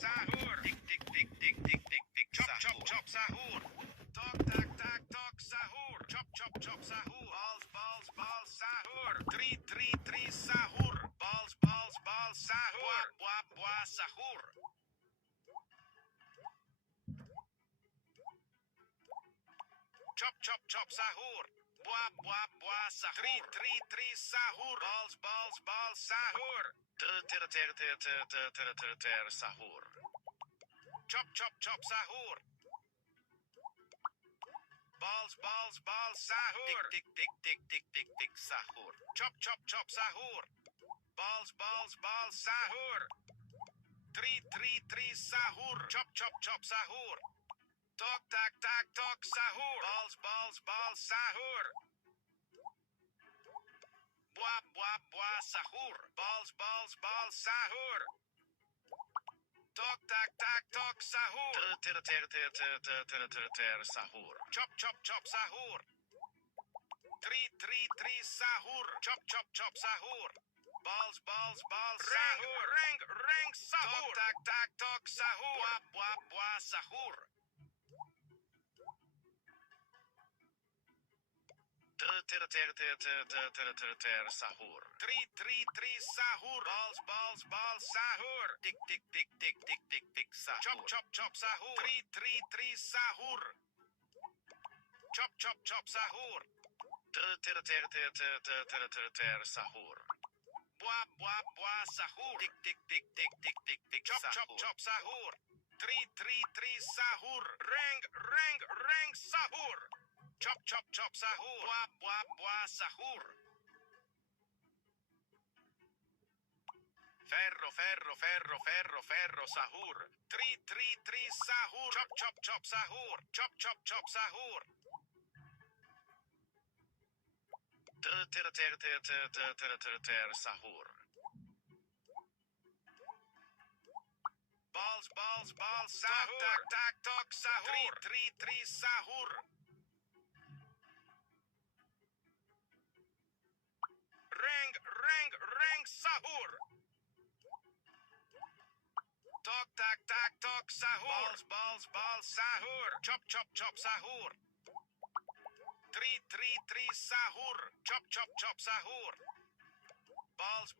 sahur. Tik tik tik tik tik tik tik. Chop chop chop sahur. Tok tak tak tok sahur. Chop chop chop sahur. Balls sahur. Tri sahur. Balls sahur. Buah sahur. Chop chop chop sahur. Buah sahur. Tri sahur. Balls sahur. Ter sahur. Chop chop chop sahur. Balls sahur. Tik tik tik tik tik tik sahur. Chop chop chop sahur. Balls sahur. Tri sahur. Chop chop chop sahur. Tok tak tak tok sahur. Balls sahur. Buah sahur. Balls sahur. Tok tak tak tok sahur. Ter sahur. Chop chop chop sahur. Tri sahur. Chop chop chop sahur. Balls sahur. Rang sahur. Tok tak tak tok sahur. Buah sahur. Ter sahur. Tri sahur. Balls sahur. Tik tik tik tik tik tik tik sahur. Chop chop chop sahur. Tri sahur. Chop chop chop sahur. Ter sahur. Buah sahur. Tik tik tik tik tik tik tik. Chop chop chop sahur. Tri sahur. Rang sahur. Chop chop chop sahur. Buah sahur. Ferro sahur. Tri sahur. Chop chop chop sahur. Chop chop chop sahur. Ter sahur. Balls sahur. Tak tok sahur. Tri sahur. Rang sahur. Tok tak tak tok sahur. Balls sahur. Chop chop chop sahur. Tri sahur. Chop chop chop sahur. Balls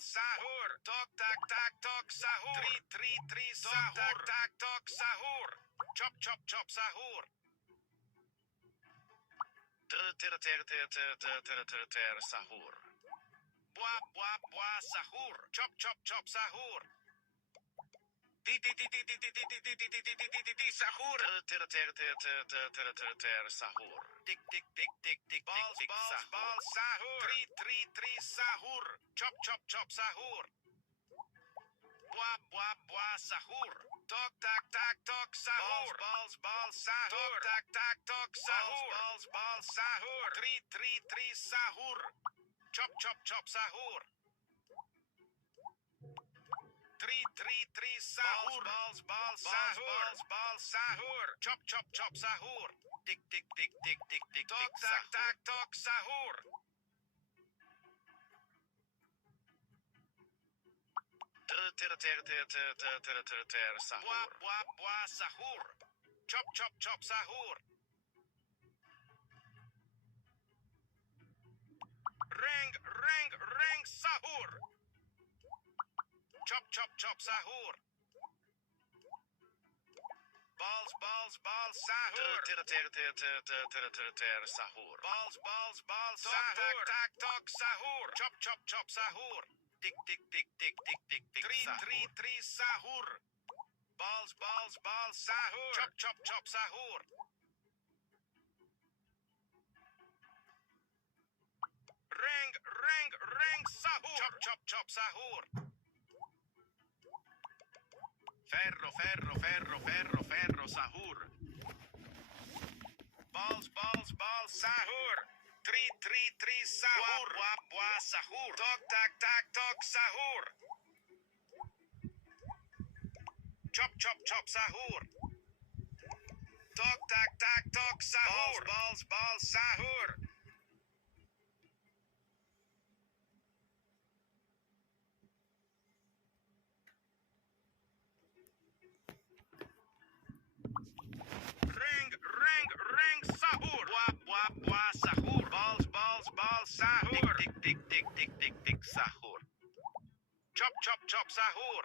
sahur. Tok tak tak tok sahur. Tri sahur. Tok tak tak tok sahur. Chop chop chop sahur. Ter sahur. Buah sahur. Chop chop chop sahur. Di sahur. Ter sahur. Tik tik tik tik tik tik balls sahur. Tri sahur. Chop chop chop sahur. Buah sahur. Tok tak tak tok sahur. Balls sahur. Tok tak tak tok sahur. Balls sahur. Tri sahur. Chop chop chop sahur. Tri sahur. Balls sahur. Balls sahur. Chop chop chop sahur. Tik tik tik tik tik tik. Tok tak tak tok sahur. Ter sahur. Buah sahur. Chop chop chop sahur. Rang sahur. Chop chop chop sahur. Balls sahur. Ter sahur. Balls sahur. Tak tok sahur. Chop chop chop sahur. Tik tik tik tik tik tik tik. Tri sahur. Balls sahur. Chop chop chop sahur. Rang sahur. Chop chop chop sahur. Ferro sahur. Balls sahur. Tri sahur. Buah sahur. Tok tak tak tok sahur. Chop chop chop sahur. Tok tak tak tok sahur. Balls sahur. chop sahur.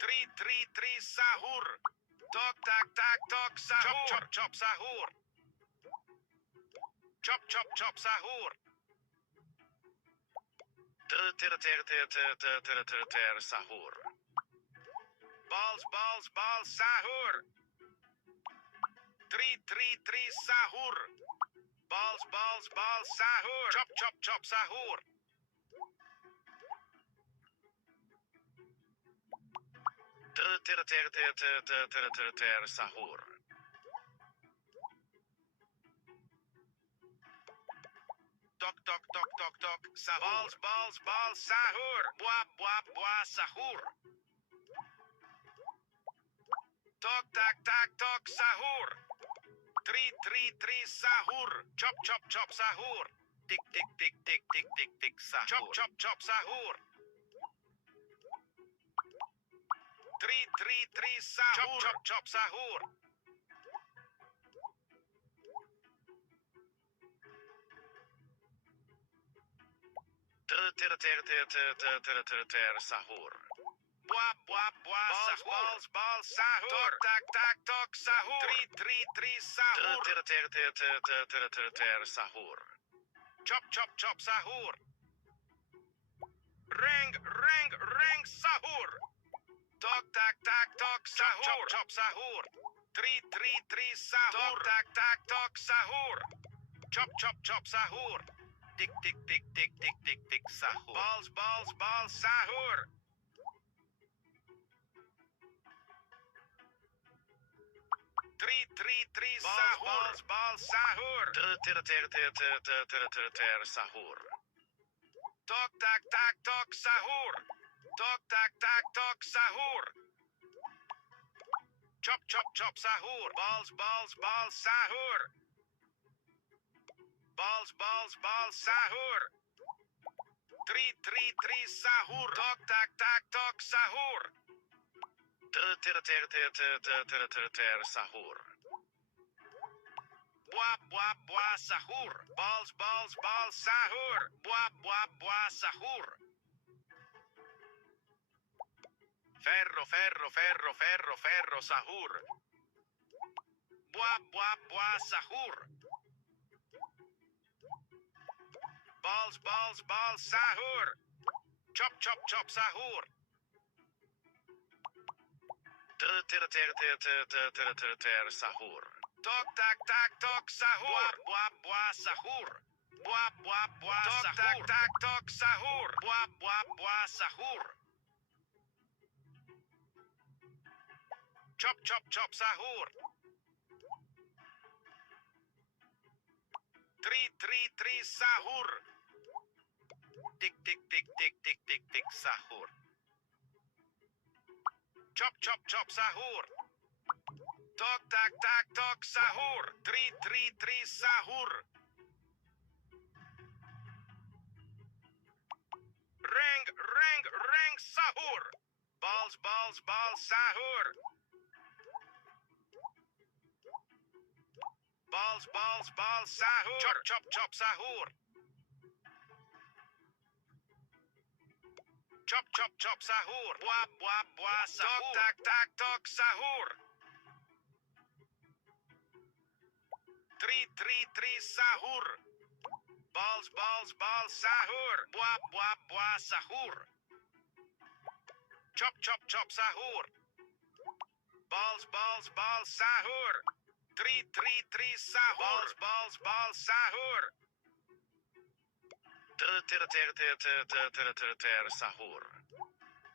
3 sahur. Tok tak tok sahur. Chop sahur. Chop sahur. Ter sahur. Balls sahur. 3 sahur. Balls sahur. Chop sahur. Ter sahur. Tok sahur. Balls sahur. Buah sahur. Tok tak sahur. 3 sahur. Chop sahur. Tik sahur. Chop sahur. 3 sahur. Chop sahur. Ter sahur. Buah sahur. Balls sahur. Tok sahur. 3 sahur. Ter sahur. Chop sahur. Reng sahur. Tok tak sahur. Chop sahur. 3 sahur. Tok sahur. Chop sahur. Tik sahur. Balls sahur. 3 sahur. Balls sahur. Ter sahur. Tok tak sahur. Tok tak sahur. Chop sahur. Balls sahur. Balls sahur. 3 sahur. Tok tak sahur. Ter sahur. Buah sahur. Balls sahur. Buah sahur. Ferro sahur. Buah sahur. Balls sahur. Chop sahur. Ter sahur. Tok tak sahur. Buah sahur. Buah sahur. Tok sahur. Buah sahur. Chop sahur. 3 sahur. Tik sahur. Chop sahur. Tok tak sahur. 3 sahur. Reng sahur. Balls sahur. Balls sahur. Chop sahur. Chop sahur. Buah sahur. Tok sahur. 3 sahur. Balls sahur. Buah sahur. Chop sahur. Balls sahur. 3 sahur. Balls sahur. Ter sahur.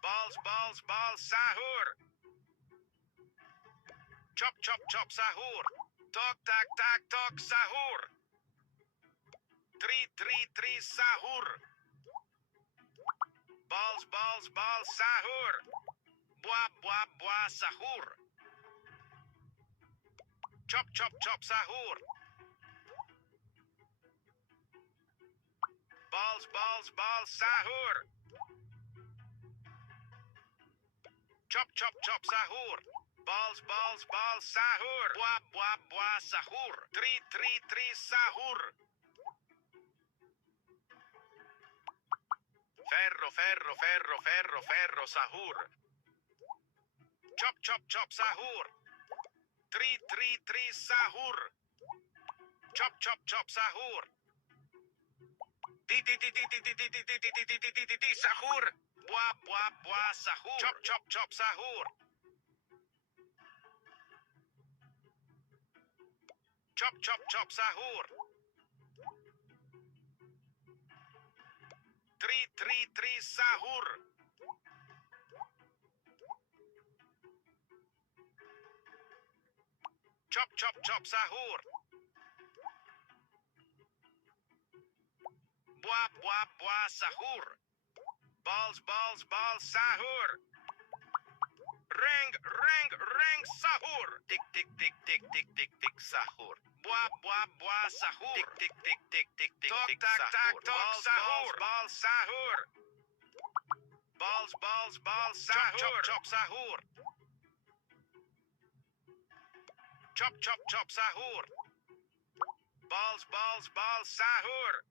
Balls sahur. Chop sahur. Tok tak sahur. 3 sahur. Balls sahur. Buah sahur. Chop sahur. Balls sahur. Chop sahur. Balls sahur. Buah sahur. 3 sahur. Ferro, ferro, ferro, ferro, ferro, sahur. Chop, chop, chop, sahur. Tri, sahur. Chop, chop, chop, sahur. Ti, sahur. Buah, sahur. Chop, chop, chop, sahur. Chop, chop, chop, sahur. Tri, sahur. Chop, chop, chop, sahur. Buah, sahur. Balls, sahur. Reng, sahur. Tik, sahur. Buah, sahur. Tik, sahur. Tok, sahur. Ball, sahur. Balls, sahur. Chop, sahur. Chop, sahur. Balls, sahur.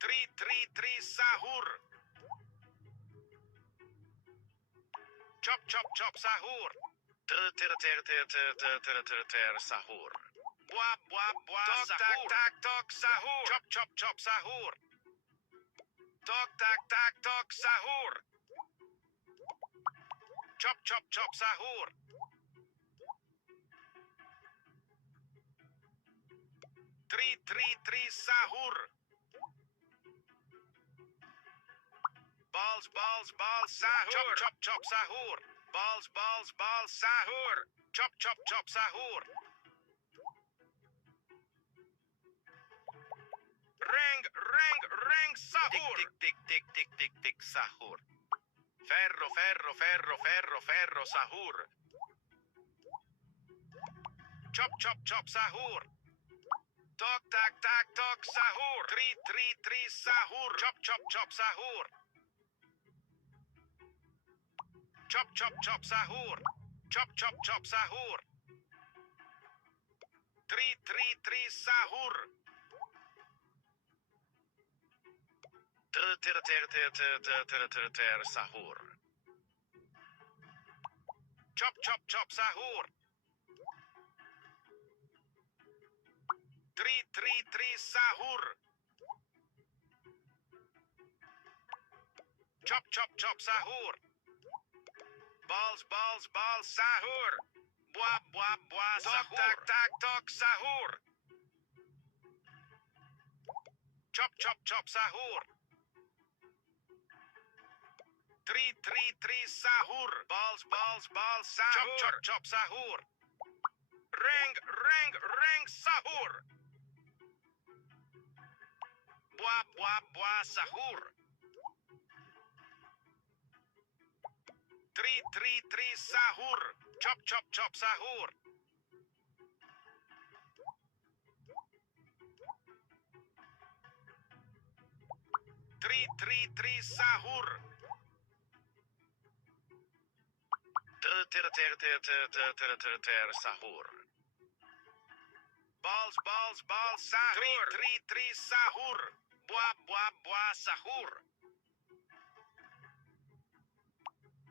Tri, sahur. Chop, sahur. Ter, sahur. Buah, sahur. Tok, sahur. Chop, sahur. Tok, sahur. Chop, sahur. Tri, sahur. Balls, sahur. Chop, sahur. Balls, sahur. Chop, sahur. Reng, sahur. Tik, sahur. Ferro, sahur. Chop, sahur. Tok, sahur. Tri, sahur. Chop, sahur. Chop, sahur. Chop, sahur. Tri, sahur. Ter, sahur. Chop, sahur. Tri, sahur. Chop, sahur. Balls, sahur. Buah, sahur. Tok, sahur. Chop, sahur. Tri, sahur. Balls, sahur. Chop, sahur. Reng, sahur. Buah, sahur. Tri, sahur. Chop, sahur. Tri, sahur. Ter, sahur. Balls, sahur. Tri, sahur. Buah, sahur.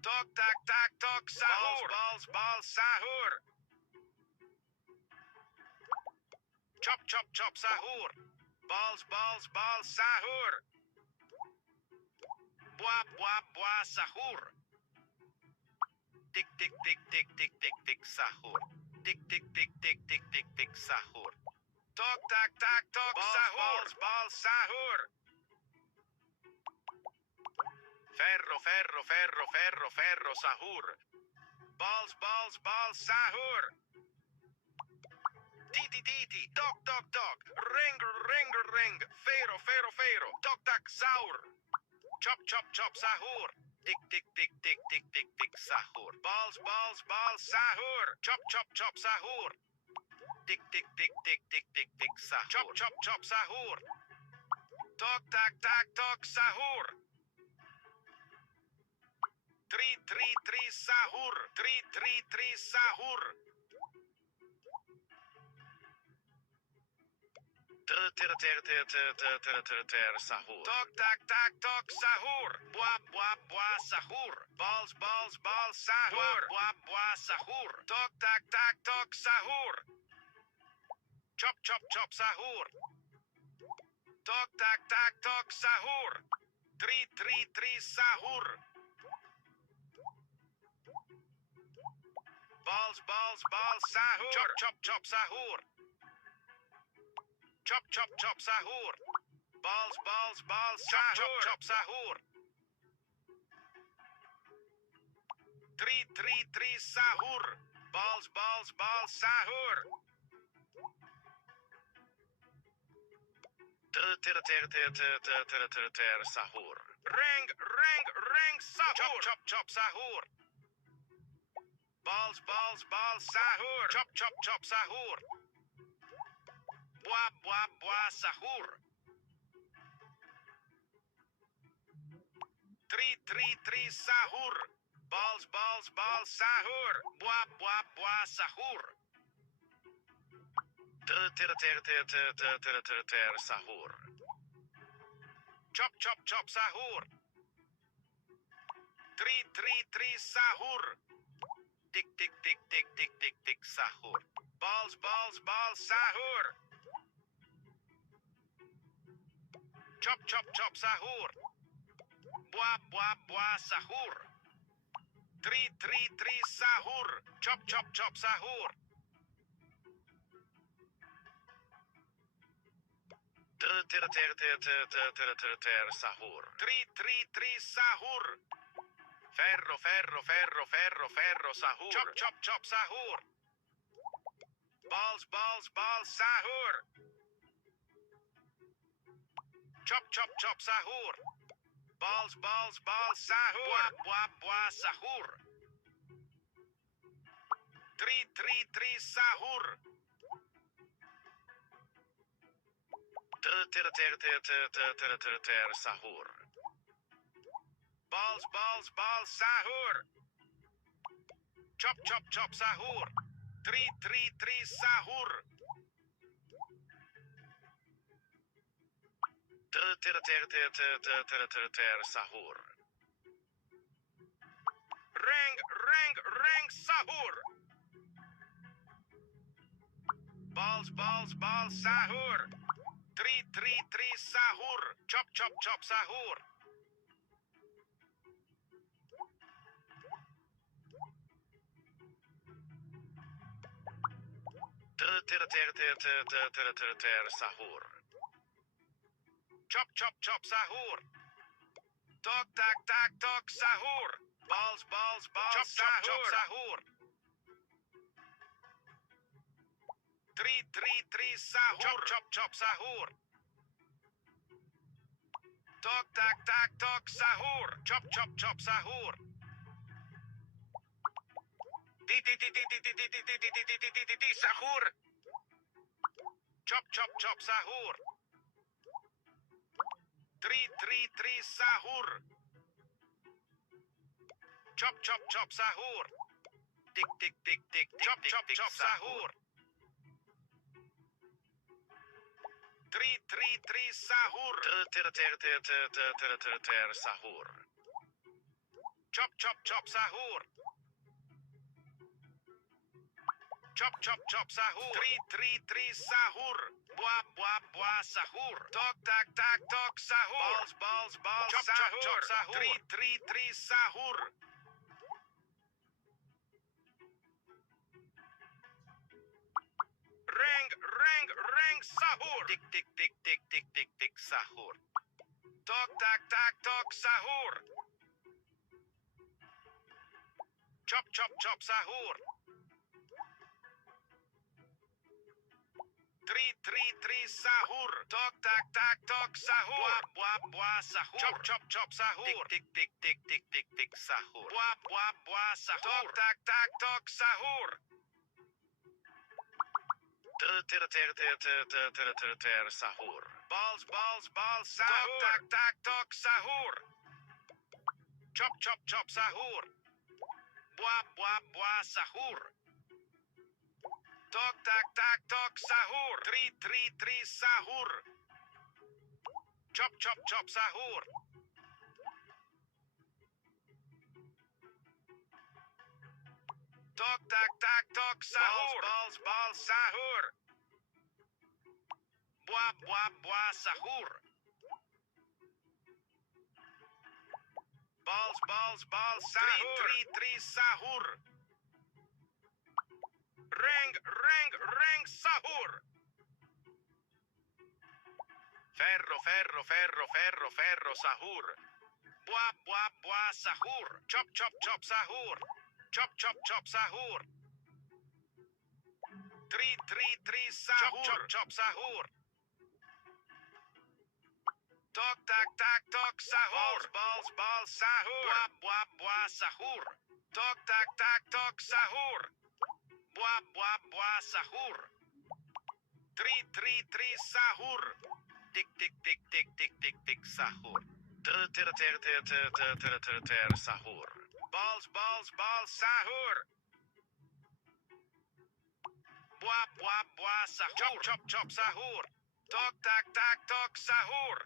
Tok, sahur. Balls, sahur. Chop, sahur. Balls, sahur. Buah, sahur. Tik, sahur. Tik, sahur. Tok, sahur. Balls, sahur. Ferro, sahur. Balls, sahur. Ti, tok. Reng. Fero. Tok, sahur. Chop, sahur. Tik, sahur. Balls, sahur. Chop, sahur. Tik, sahur. Chop, sahur. Tok, sahur. Tri, sahur. Tri, sahur. Sahur. Tok tak tak tok sahur. Buah buah buah sahur. Balls balls ball sahur. Buah buah sahur. Tok tak tak tok sahur. Chop chop chop sahur. Tok tak tak tok sahur. Tri sahur. Balls balls ball sahur. Chop chop chop sahur. Chop chop chop sahur. Balls balls balls sahur. Chop chop chop sahur. Tri sahur. Balls balls balls sahur. Sahur. Reng sahur. Chop chop chop sahur. Balls balls balls sahur. Chop chop chop sahur. Buah buah buah sahur. Tri sahur. Balls balls balls sahur. Buah buah buah sahur. Sahur. Chop chop chop sahur. Tri sahur. Tik tik tik tik tik tik tik sahur. Balls balls balls sahur. Chop chop chop sahur. Buah buah buah sahur. Tri sahur. Chop chop chop sahur. Sahur. Tri sahur. Ferro ferro ferro ferro ferro sahur. Chop chop chop sahur. Balls balls balls sahur. Chop chop chop sahur. Balls balls balls sahur. Buah buah buah sahur. Tri sahur. Sahur. Balls balls balls sahur. Chop chop chop sahur. Tri sahur. Sahur. Reng sahur. Balls balls balls sahur. Tri sahur. Chop chop chop sahur. Sahur. Chop chop chop sahur. Tok tak tak tok sahur. Balls balls balls chop sahur. Chop sahur. Tri sahur. Chop chop chop sahur. Tok tak tak tok sahur. Chop chop chop sahur. Sahur. Chop chop chop sahur. Tri sahur. Chop chop chop sahur. Tik tik tik tik chop chop chop sahur. Tri sahur. Sahur. Chop chop chop sahur. Chop chop chop sahur. Tri sahur. Buah buah buah sahur. Tok tak tak tok sahur. Balls balls balls chop sahur. Chop sahur. Tri sahur. Reng sahur. Tik tik tik tik tik tik tik sahur. Tok tak tak tok sahur. Chop chop chop sahur. Tri sahur. Tok tak tak tok sahur. Buah buah buah sahur. Chop chop chop sahur. Tik tik tik tik tik tik tik sahur. Buah buah buah sahur. Tok tak tak tok sahur. Sahur. Balls balls balls sahur. Tok tak tak tok sahur. Chop chop chop sahur. Buah buah buah sahur. Tok tak tak tok sahur. Tri sahur. Chop chop chop sahur. Tok tak tak tok sahur. Balls sahur. Buah sahur. Balls sahur. Tri sahur. Reng sahur. Ferro sahur. Buah sahur. Chop chop sahur. Chop chop sahur. Tri sahur. Chop sahur. Tok tak tok sahur. Balls sahur. Buah sahur. Tok tak tok sahur. Buah sahur. Tri sahur. Tik sahur. Ter sahur. Balls sahur. Buah sahur. Chop sahur. Tok tak tok sahur.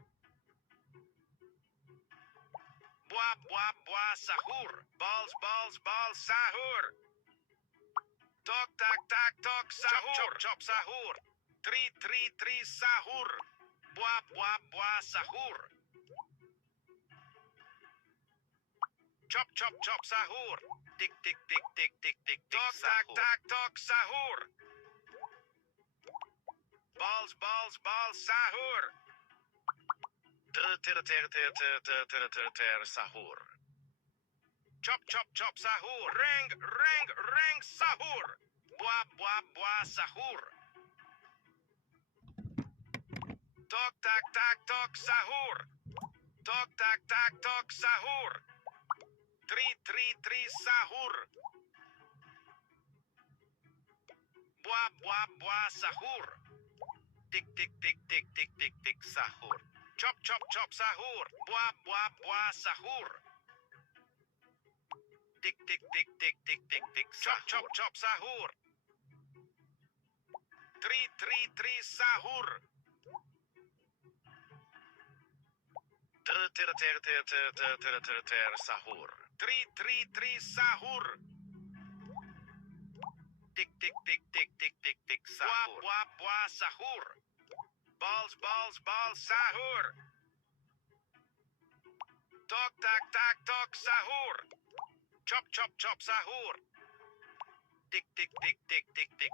Buah sahur. Balls sahur. Tok tak tok sahur. Chop sahur. Tri sahur. Buah sahur. Chop sahur. Tik tok tak tok sahur. Balls sahur. Ter sahur. Chop sahur. Reng sahur. Buah sahur. Tok tak tok sahur. Tok tak tok sahur. Tri sahur. Buah sahur. Tik sahur. Chop sahur. Buah sahur. Tik sahur. Chop sahur. Tri sahur. Ter sahur. Tri sahur. Tik sahur. Buah sahur. Balls sahur. Tok tak tok sahur. Chop sahur. Tik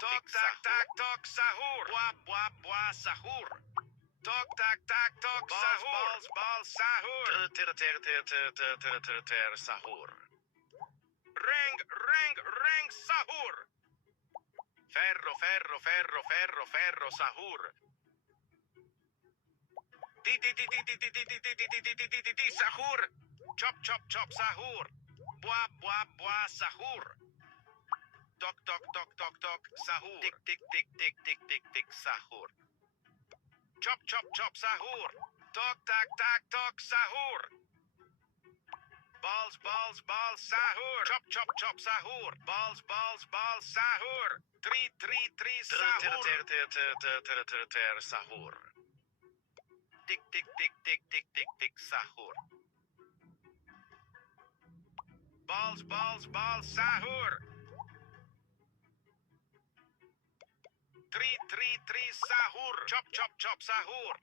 tok tak tok sahur. Buah sahur. Tok tak tok sahur. Balls sahur. Ter sahur. Reng sahur. Ferro sahur. Sahur. Chop sahur. Buah sahur. Tok sahur. Tik sahur. Chop sahur. Tok tak tok sahur. Balls sahur. Chop sahur. Balls sahur. Tri sahur. Ter sahur. Tik sahur. Balls sahur. Tri sahur. Chop sahur.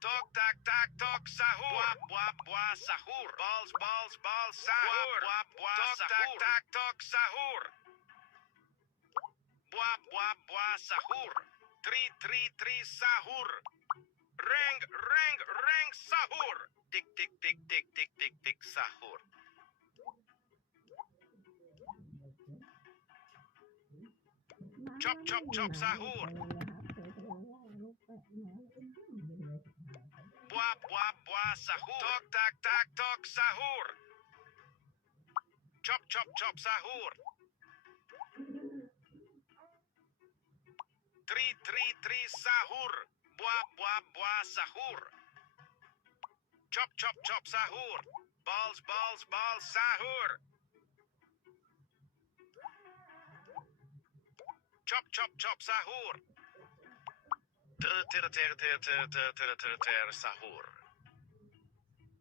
Tok tak tok sahur. Buah sahur. Balls sahur. Tok tak tok sahur. Buah sahur. Tri sahur. Reng sahur. Tik sahur. Chop sahur. Buah sahur. Tok tak tok sahur. Chop sahur. Tri sahur. Buah sahur. Chop sahur. Balls sahur. Chop chop chop sahur. Sahur.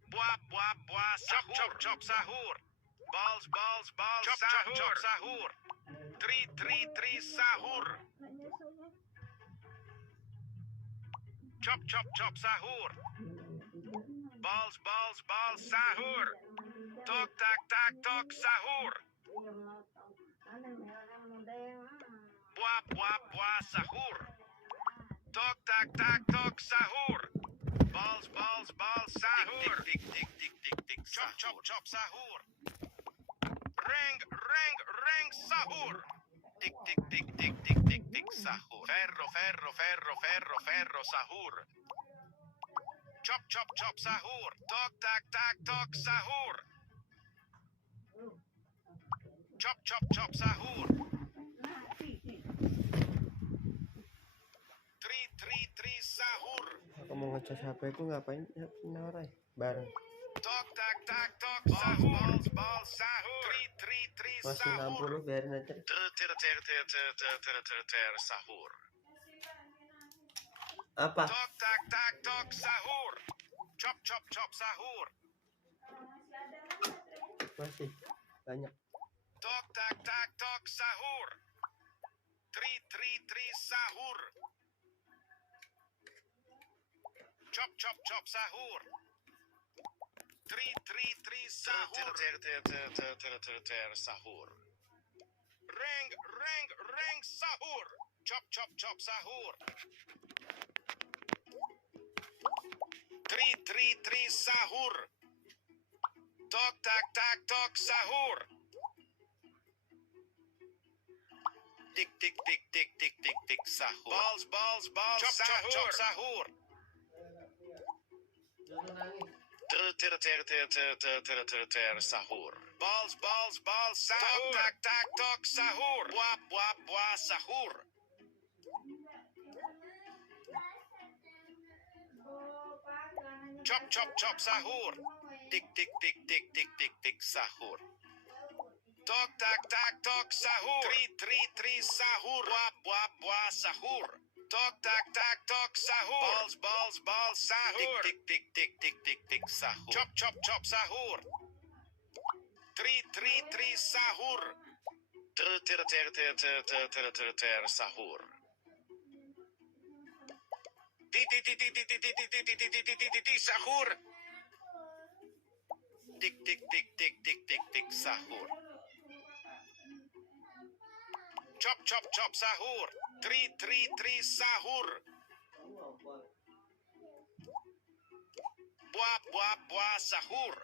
Buah buah buah sahur. Chop chop chop sahur. Balls balls balls chop sahur. Chop chop sahur. Tri sahur. Chop chop chop sahur. Balls balls balls sahur. Tok tak tak tok sahur. Buah buah buah sahur. Tok tak tak tok sahur. Balls balls balls sahur. Tik tik tik tik tik chop chop chop sahur. Reng reng reng sahur. Tik tik tik tik tik tik tik sahur. Ferro ferro ferro ferro ferro sahur. Chop chop chop sahur. Tok tak tak tok sahur. Chop chop chop sahur. Tri sahur. Aku mau ngecas HP ku ngapain narai bareng Tok tak tak tok sahur. Balls sahur. Tri masih sahur. 60 biarin aja. Sahur. Apa? Tok tak tak tok sahur. Chop chop chop sahur. Masih banyak. Tok tak tak tok sahur. Tri sahur. Chop chop chop sahur. Tri sahur. Sahur. Reng reng reng sahur. Chop chop chop sahur. Tri sahur. Tok tak tak tok sahur. Tik tik tik tik tik tik tik sahur. Balls balls balls chop chop chop sahur. Sahur. Balls balls balls sahur. Tak tak tok sahur. Buah buah buah sahur. Chop chop chop sahur. Tik tik tik tik tik tik tik sahur. Tok tak tak tok sahur. Tri sahur. Buah buah buah sahur. Tok tak tak tok sahur. Balls balls balls sahur. Tik tik tik tik tik tik sahur. Chop chop chop sahur. Tri sahur. Sahur. Sahur. Tik tik tik tik tik tik tik sahur. Chop chop chop sahur. Tri sahur. Buah buah buah sahur.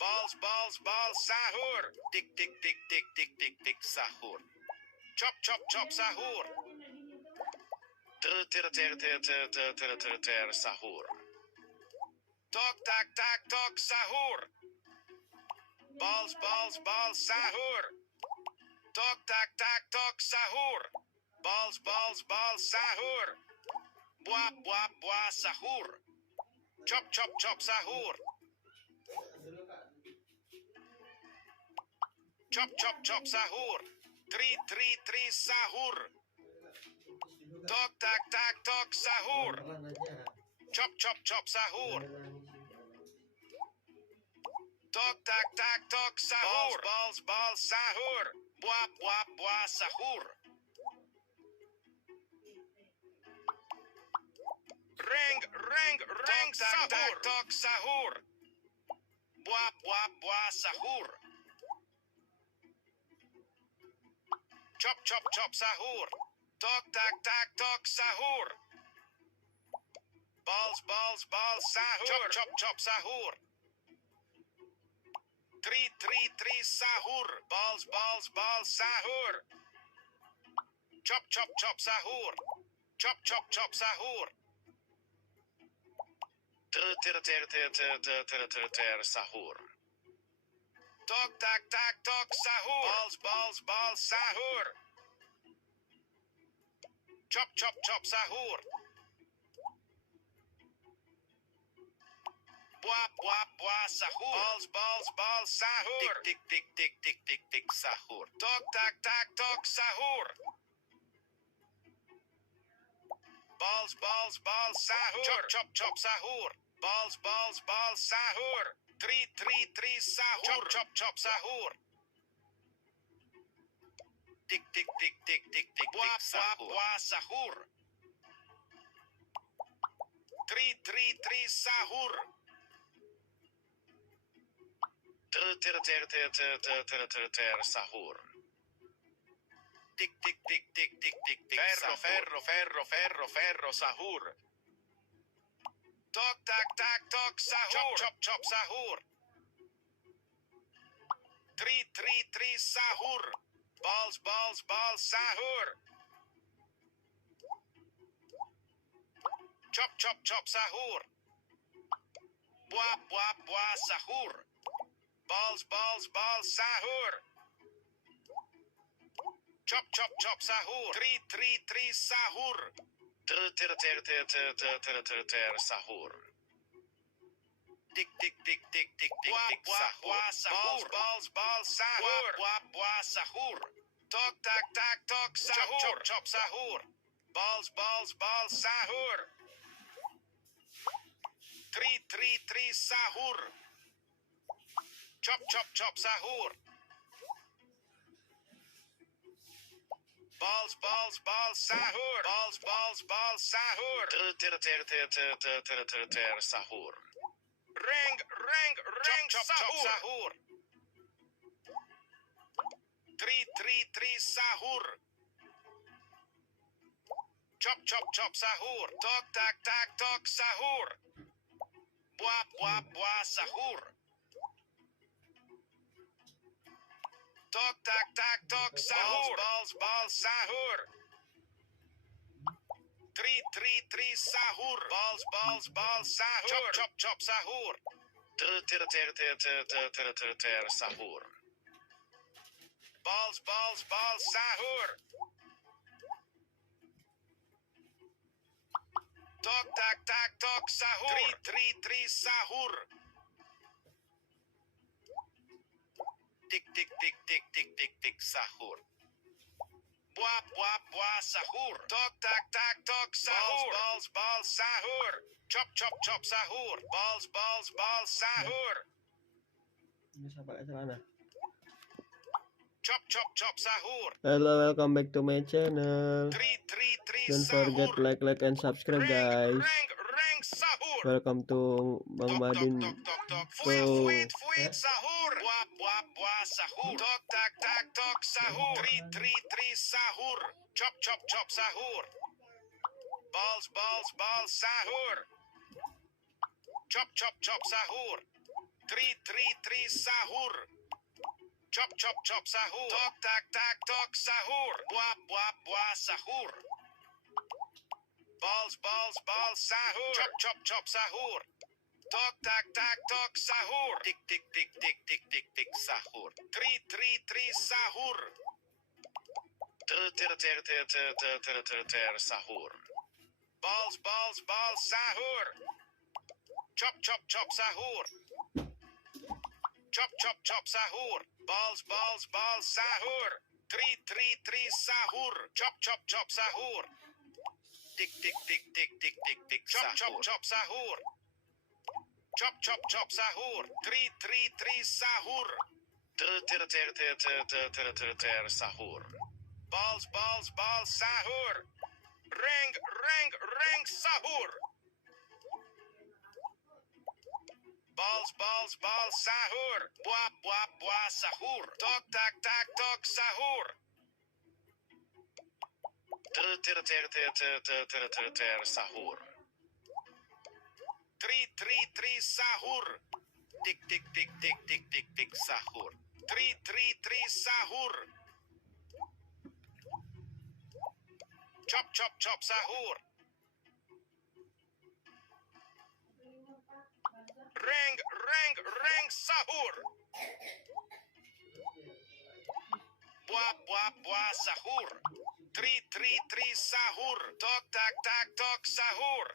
Balls balls balls sahur. Tik tik tik tik tik tik tik sahur. Chop chop chop sahur. Sahur. Tok tak tak tok sahur. Balls balls balls sahur. Tok tak tak tok sahur. Balls balls balls sahur. Buah buah buah sahur. Chop chop chop sahur. Chop chop chop sahur. Tri sahur. Tok tak tak tok sahur. Chop chop chop sahur. Tok tak tak tok sahur. Balls balls sahur. Buah buah buah sahur. Reng reng reng sahur. Tak tak tok sahur. Buah buah buah sahur. Chop chop chop sahur. Tok tak tak tok sahur. Balls balls balls sahur. Chop chop chop sahur. Tri sahur. Balls balls balls sahur. Chop chop chop sahur. Chop chop chop sahur. Sahur. Tok tak tak tok sahur. Balls balls balls sahur. Chop chop chop sahur. Buah sahur. Balls sahur. Tik sahur. Tok tak sahur. Balls sahur. Chop sahur. Balls sahur. Three sahur. Chop sahur. Tik buah sahur. Three sahur. Ter sahur. Tik ferro sahur. Tok tak sahur. Chop sahur. Three sahur. Balls sahur. Chop sahur. Buah sahur. Balls sahur. Chop sahur. Three sahur. Ter sahur. Tik buah sahur. Balls sahur. Buah sahur. Tok tak sahur. Chop sahur. Balls sahur. Three sahur. Chop sahur. Balls sahur. Balls sahur. Ter sahur. Ring sahur. Three sahur. Chop sahur. Tok tak sahur. Buah sahur. Tok tak sahur. Balls sahur. Three sahur. Balls sahur. Chop sahur. Ter sahur. Balls sahur. Tok tak sahur. Three sahur. Tik sahur. Buah sahur. Tok tak sahur. Balls sahur. Chop sahur. Balls sahur. Bisa pakai celana. Chop sahur. Hello, welcome back to my channel. Three Don't forget sahur. like and subscribe, guys. Reng sahur. Welcome to Bang Madin. Fuit sahur. Buah sahur. Tok tak sahur. Three sahur. Chop sahur. Balls sahur. Chop sahur. Three sahur. Chop sahur. Tok tak sahur. Buah sahur. Balls sahur. Chop sahur. Tok tak sahur. Tik sahur. Three sahur. Ter sahur. Balls sahur. Chop sahur. Chop sahur. Balls sahur. Three sahur. Chop sahur. Tik sahur. Chop sahur. Chop sahur. Three sahur. Ter sahur. Balls sahur. Ring sahur. Balls sahur. Buah sahur. Tok tak sahur. Ter sahur. Three sahur. Tik sahur. Three sahur. Chop sahur. Ring sahur. Buah sahur. Three sahur. Tok tak sahur.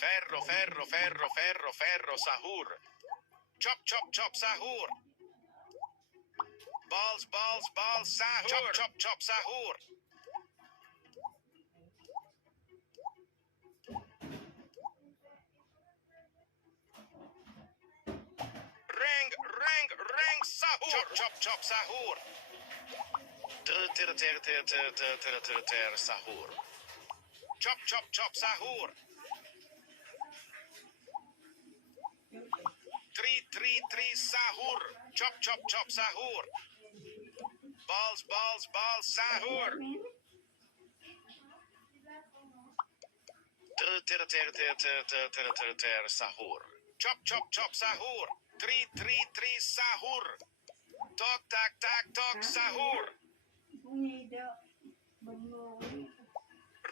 Ferro, ferro, ferro, ferro, ferro, sahur. Chop, chop, chop, sahur. Balls, balls, balls, sahur. Chop, chop, chop, sahur. Reng, reng, reng, sahur. Chop, chop, chop, sahur. Ter, sahur. Chop, chop, chop, sahur. Tri, sahur. Chop, chop, chop, sahur. Balls, balls, balls, sahur. Ter, sahur. Chop, chop, chop, sahur. Tri, sahur. Tok, tak, tak, tok, sahur.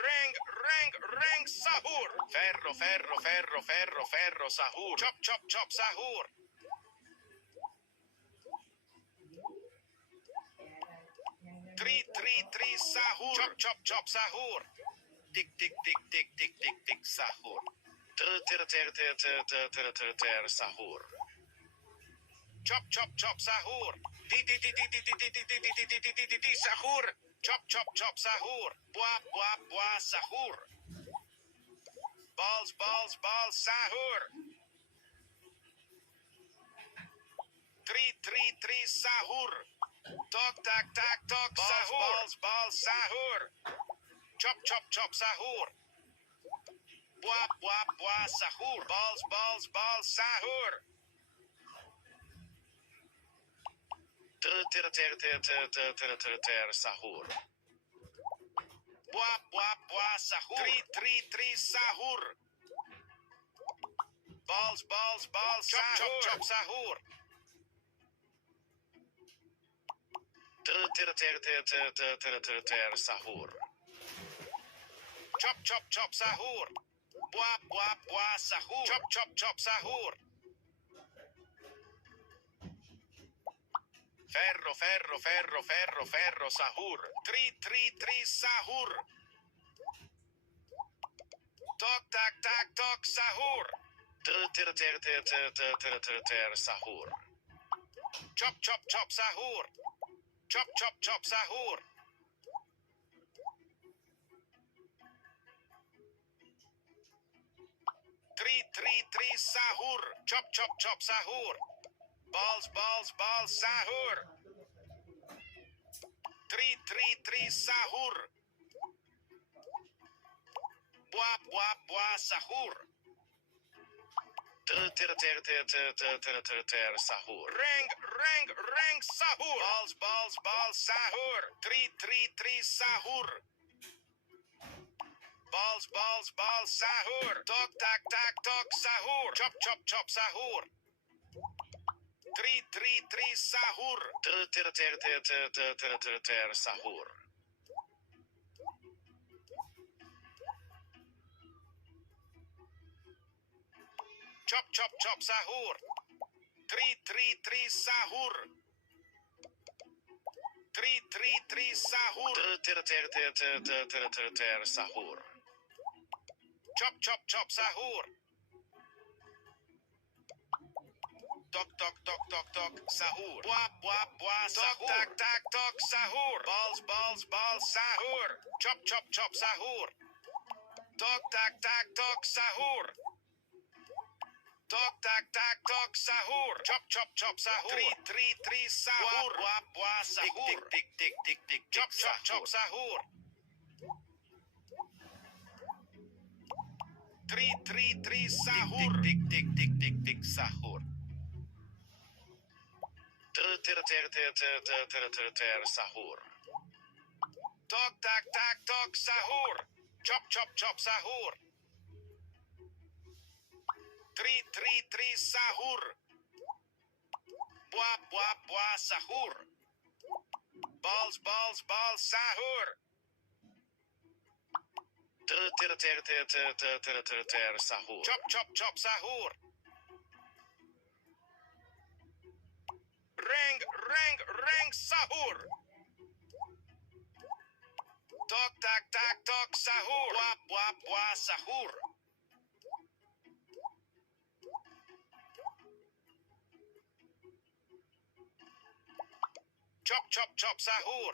Reng, reng, reng, sahur. Ferro, ferro, ferro, ferro, ferro, sahur. Chop, chop, chop, sahur. Tri, sahur. Chop, chop, chop, sahur. Tik, tik, tik, tik, tik, tik, tik, sahur. Ter, sahur. Chop, chop, chop, sahur. Di, sahur. Chop, chop, chop, sahur. Buah, sahur. Balls, balls, balls, sahur. Tri, sahur. Tok, tak, tak, tok, sahur. Balls, balls, sahur. Chop, chop, chop, sahur. Buah, sahur. Balls, balls, balls, sahur. Ter, sahur. Buah, sahur. Tri, sahur. Balls, balls, balls, chop, sahur. Chop, chop, sahur. Ter, sahur. Chop, chop, chop, sahur. Buah, sahur. Chop, chop, chop, sahur. Ferro, ferro, ferro, ferro, ferro, sahur. Tri, sahur. Tok, tak, tak, tok, sahur. Ter, sahur. Chop, chop, chop, sahur. Chop, chop, chop, sahur. Tri, sahur. Chop, chop, chop, sahur. Balls, balls, balls, sahur. Tri, sahur. Buah, sahur. Ter, sahur. Reng, reng, reng, sahur. Balls, balls, balls, sahur. Tri, sahur. Balls, balls, balls, sahur. Tok, tak, tak, tok, sahur. Chop, chop, chop, sahur. Tri, sahur. Ter, sahur. Chop, chop, chop, sahur. Tri, sahur. Tri, sahur. Ter, sahur. Chop, chop, chop, sahur. Tok, tok, tok, tok, tok, sahur. Buah, sahur. Tok, tak, tak, tok, sahur. Balls, balls, balls, sahur. Chop, chop, chop, sahur. Tok, tak, tak, tok, sahur. Tok, tak, tak, tok, sahur. Chop, chop, chop, sahur. Tri, sahur. Buah, sahur. Tik, chop, chop, chop, sahur. Tri, sahur. Tik, sahur. Ter, sahur. Tok, tak, tak, tok, sahur. Chop, chop, chop, sahur. Tri, sahur. Buah, sahur. Balls, balls, balls, sahur. Ter, sahur. Chop, chop, chop, sahur. Reng, reng, reng, sahur. Tok, tak, tak, tok, sahur. Buah, sahur. Chop chop chop sahur.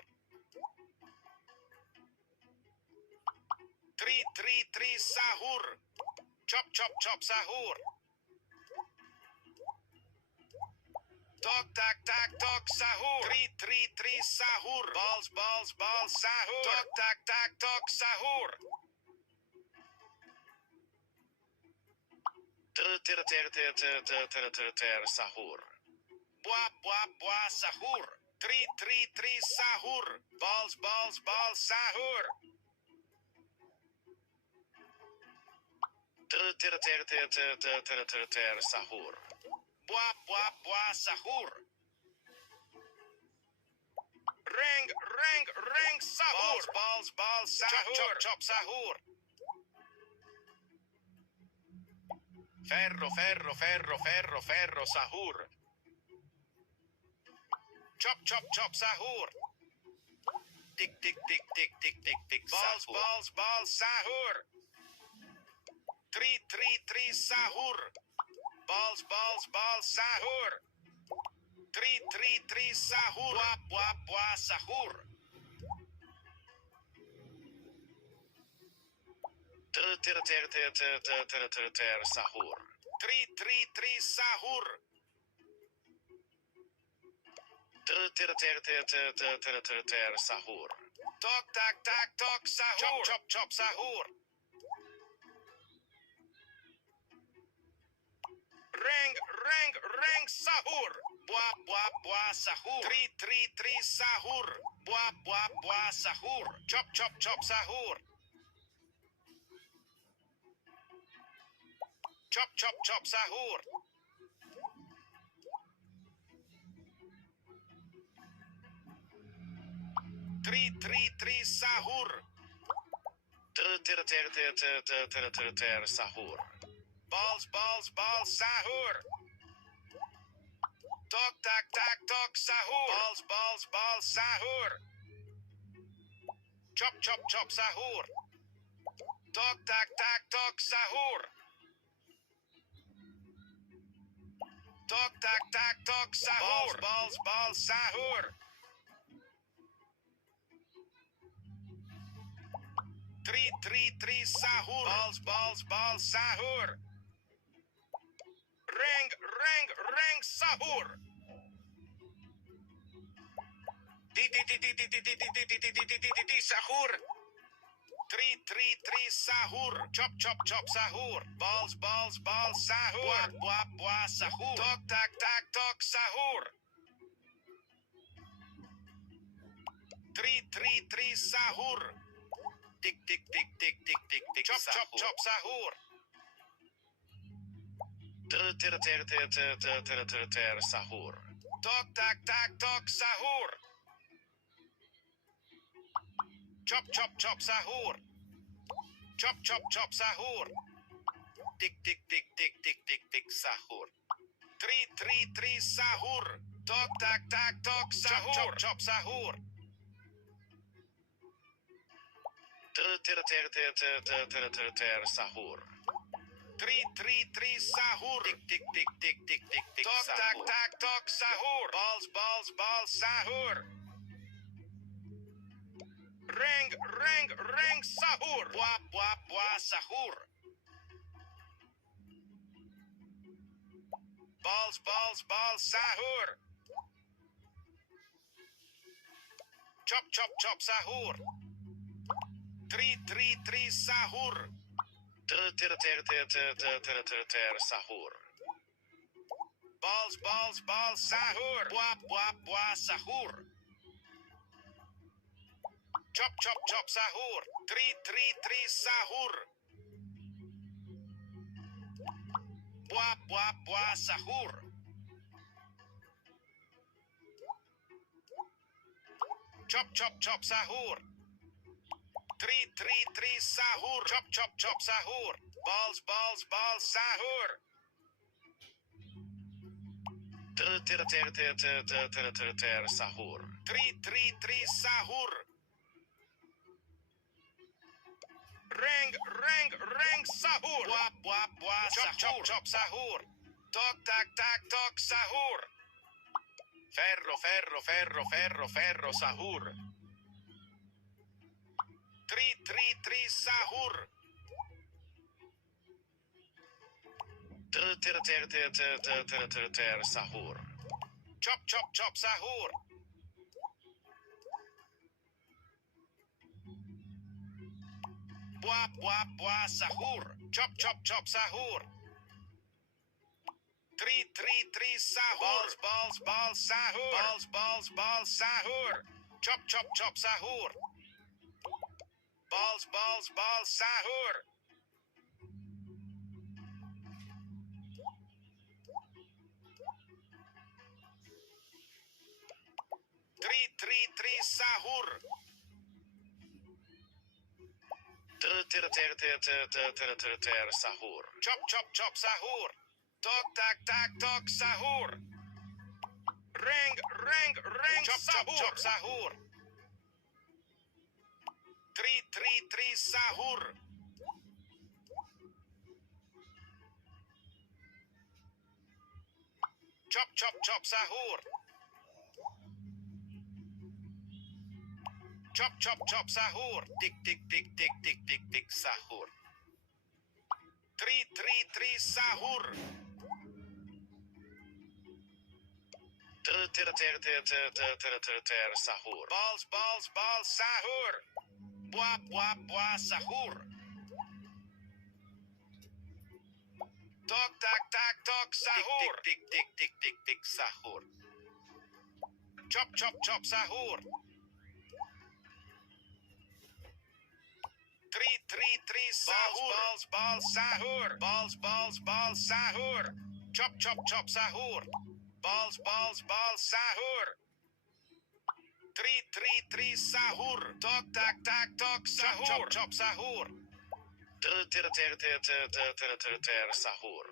3 sahur. Chop chop chop sahur. Tok tak tak tok sahur. 3 sahur. Balls sahur. Tok tak tak tok sahur. Ter sahur. Buah sahur. 3 sahur. Balls sahur. Ter sahur. Buah sahur. Reng sahur. Balls sahur. Chop sahur. Ferro sahur. Chop sahur. Tik balls sahur. 3 sahur. Balls sahur. 3 sahur. Buah sahur. Ter sahur. 3 sahur. Ter sahur. Tok tak tak tok sahur. Chop sahur. Reng sahur. Buah sahur. 3 sahur. Buah sahur. Chop sahur. Chop sahur. 3 sahur. Ter sahur. Balls sahur. Tok tak tak tok sahur. Balls sahur. Chop sahur. Tok tak tak tok sahur. Tok tak tak tok sahur. Balls sahur. 3 sahur. Balls sahur. Reng sahur. Di sahur. 3 sahur. Chop sahur. Balls sahur. Buah sahur. Tok tak tak tok sahur. 3 sahur. Tik chop sahur. Ter sahur. Tok tak tak tok sahur. Chop sahur. Chop sahur. Tik sahur. 3 sahur. Tok tak tak tok sahur. Chop sahur. Ter sahur. 3 sahur. Tik tok tak tak tok sahur. Balls sahur. Reng sahur. Buah sahur. Balls sahur. Chop sahur. 3 sahur. Ter sahur. Balls sahur. Buah sahur. Chop sahur. 3 sahur. Buah sahur. Chop sahur. 3 sahur. Chop sahur. Balls sahur. Ter sahur. 3 sahur. Reng sahur. Buah sahur. Chop sahur. Tok tak tak tok sahur. Ferro, ferro, ferro, ferro, ferro, sahur. Tri, sahur. Ter, sahur. Chop, chop, chop, sahur. Buah, sahur. Chop, chop, chop, sahur. Tri, sahur. Balls, sahur. Balls, sahur. Chop, chop, chop, sahur. Balls, sahur. Tri, sahur. Ter, sahur. Chop, chop, chop, sahur. Tok, tak, tok, sahur. Reng, chop, sahur. Chop, chop, sahur. Tri, sahur. Chop, chop, chop, sahur. Chop, chop, chop, sahur. Tik, sahur. Tri, sahur. Ter, sahur. Balls, sahur. Buah, sahur. Tok, tak, tok, sahur. Tik, sahur. Chop, chop, chop, sahur. Tri, sahur. Balls, sahur. Balls, sahur. Chop, chop, chop, sahur. Balls, sahur. Tri, sahur. Tok, tak, tok, sahur. Chop, chop, sahur. Ter, sahur.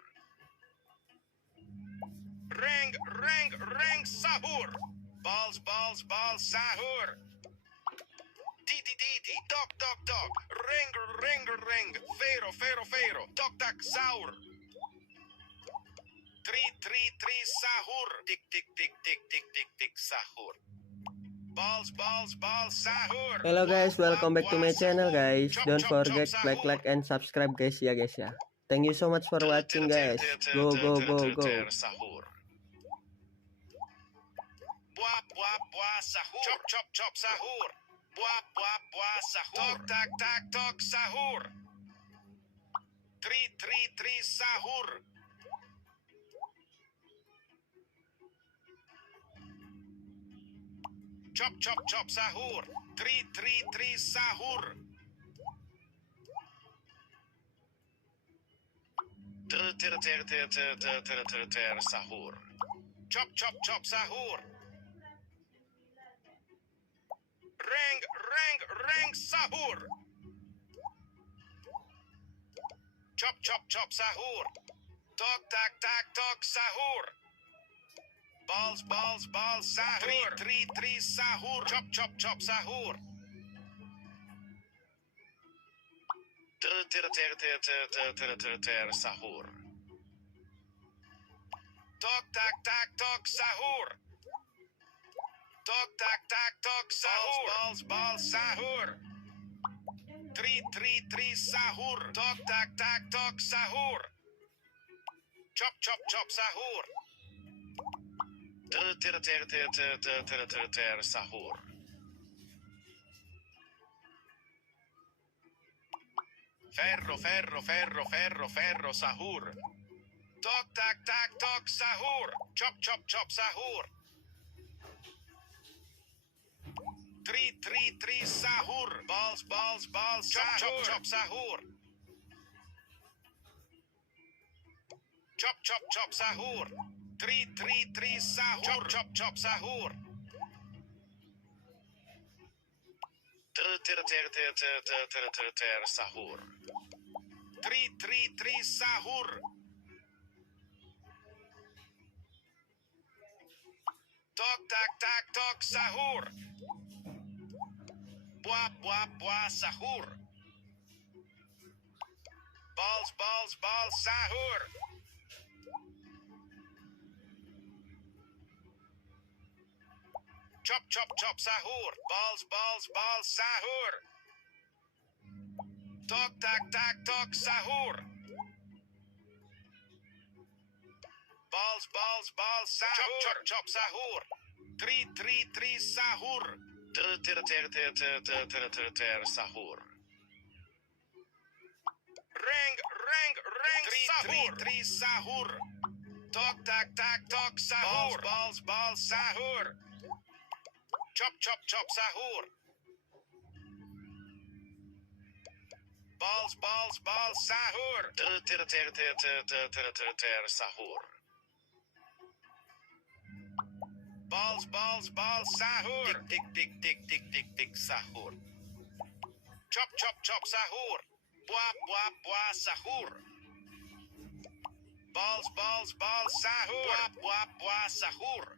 Reng, sahur. Balls, sahur. Di, tok. Reng. Fero. Tok, tak, sahur. Tri, sahur. Tik, sahur. Balls, sahur. Hello guys, welcome back to my channel guys. Don't forget like and subscribe guys ya guys ya. Thank you so much for watching guys. Go. Ter, sahur. Buah, sahur. Chop, sahur. Buah, sahur. Tok, tok, sahur. Tri, sahur. Chop, sahur. Tri, sahur. Ter, sahur. Chop, sahur. Reng, sahur. Chop, sahur. Tok, tak, tok, sahur. Balls, sahur. Tri, sahur. Chop, sahur. Ter, sahur. Tok, tak, tok, sahur. Tok, tak, tok, sahur. Balls, sahur. Tri, sahur. Tok, tak, tok, sahur. Chop, sahur. Ter, sahur. Ferro, sahur. Tok, tak, tok, sahur. Chop, sahur. Tri, sahur. Balls, sahur. Chop, sahur. Chop, sahur. Tri, sahur. Chop, sahur. Ter, sahur. Tri, sahur. Tok, tak, tok, sahur. Buah, sahur. Balls, sahur. Chop chop chop sahur. Balls balls balls sahur. Tok tak tak tok sahur. Balls balls balls sahur. Chop chop chop sahur. Tri sahur. Ter sahur. Reng tri sahur. Tok tak tak tok sahur. Balls balls sahur. Chop chop chop sahur. Balls balls balls sahur. Ter sahur. Balls balls balls sahur. Tik sahur. Chop chop chop sahur. Buah sahur. Balls balls balls sahur. Buah sahur.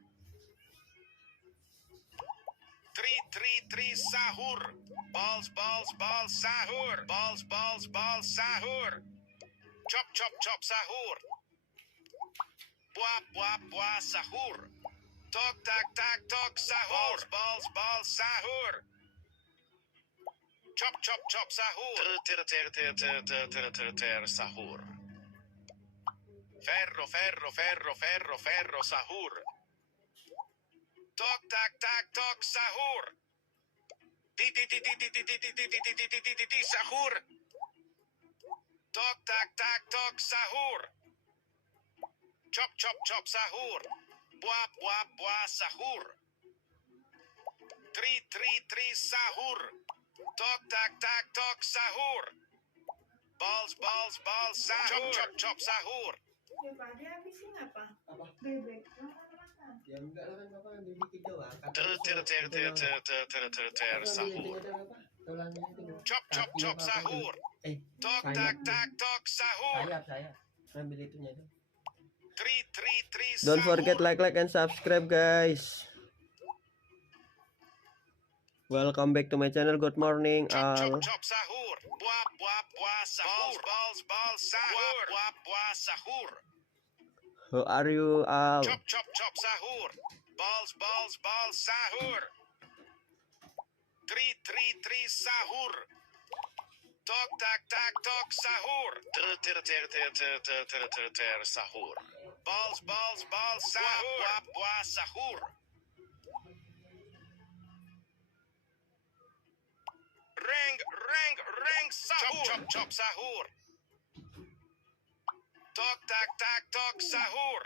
Tri sahur. Balls balls balls sahur. Balls balls balls sahur. Chop chop chop sahur. Buah sahur. Tok tak tak tok sahur. Balls balls sahur. Chop chop chop sahur. Ter sahur. Ferro sahur. Tok tak tak tok sahur. Di sahur. Tok tak tak tok sahur. Chop chop chop sahur. Buah sahur. Tri sahur. Tok tak tak tok sahur. Balls balls balls sahur. Chop chop chop sahur. Ya Pak, dia habisin apa? Apa? Bebek. Makan. Ya enggak lah kan Bapak ambil dikit doang. Ter sahur. Chop chop chop sahur. Tok tak tak tok sahur. Saya ambil itunya dong. Tri Don't sahur. forget like and subscribe guys. Welcome back to my channel. Good morning Chop chop all. chop sahur. Buah sahur. Balls sahur. Buah sahur. How are you all? Chop chop chop sahur. Balls sahur. Tri sahur. Tok tak tak tok sahur. Ter sahur. Balls sahur. Buah sahur. Reng sahur. Chop chop sahur. Tok tak tak tok sahur.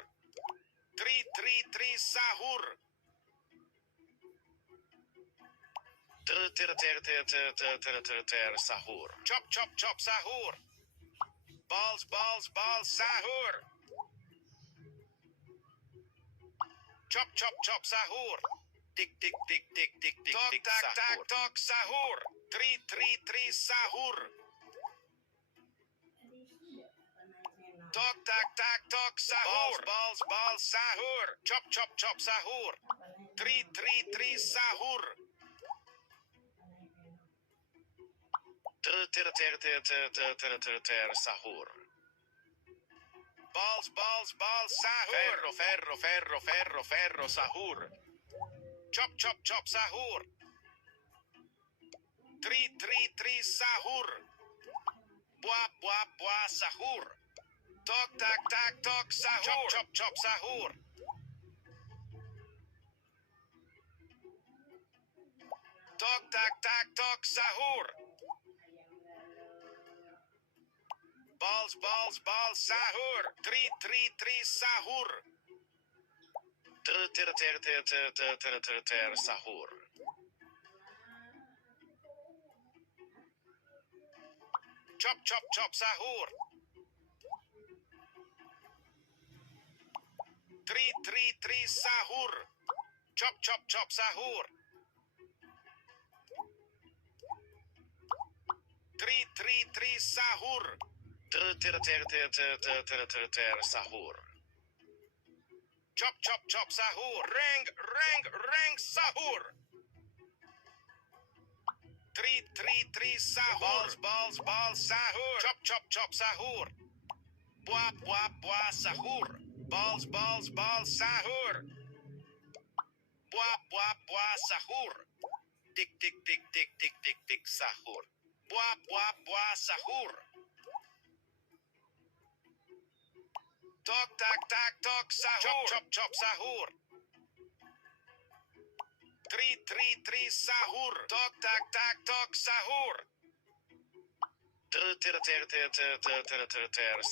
Tri sahur. Ter sahur. Chop chop chop sahur. Balls sahur. Chop chop chop sahur. Tik tok tak tak tok sahur. Tri sahur. Tok tak tak tok sahur. Balls sahur. Chop chop chop sahur. Tri sahur. Ter sahur. Balls sahur. Ferro sahur. Chop chop chop sahur. Tri sahur. Buah sahur. Tok tak tak tok sahur. Chop chop sahur. Tok tak tak tok sahur. Balls sahur. Tri sahur. Ter sahur. Chop chop chop sahur. Tri sahur. Chop chop chop sahur. Tri sahur. Ter sahur. Chop chop chop sahur. Reng sahur. Tri sahur. Balls sahur. Chop chop chop sahur. Buah sahur. Balls sahur. Buah sahur. Tik tik tik tik tik tik tik sahur. Buah sahur. Tok tak tak tok sahur. Chop chop sahur. Tri sahur. Tok tak tak tok sahur. Ter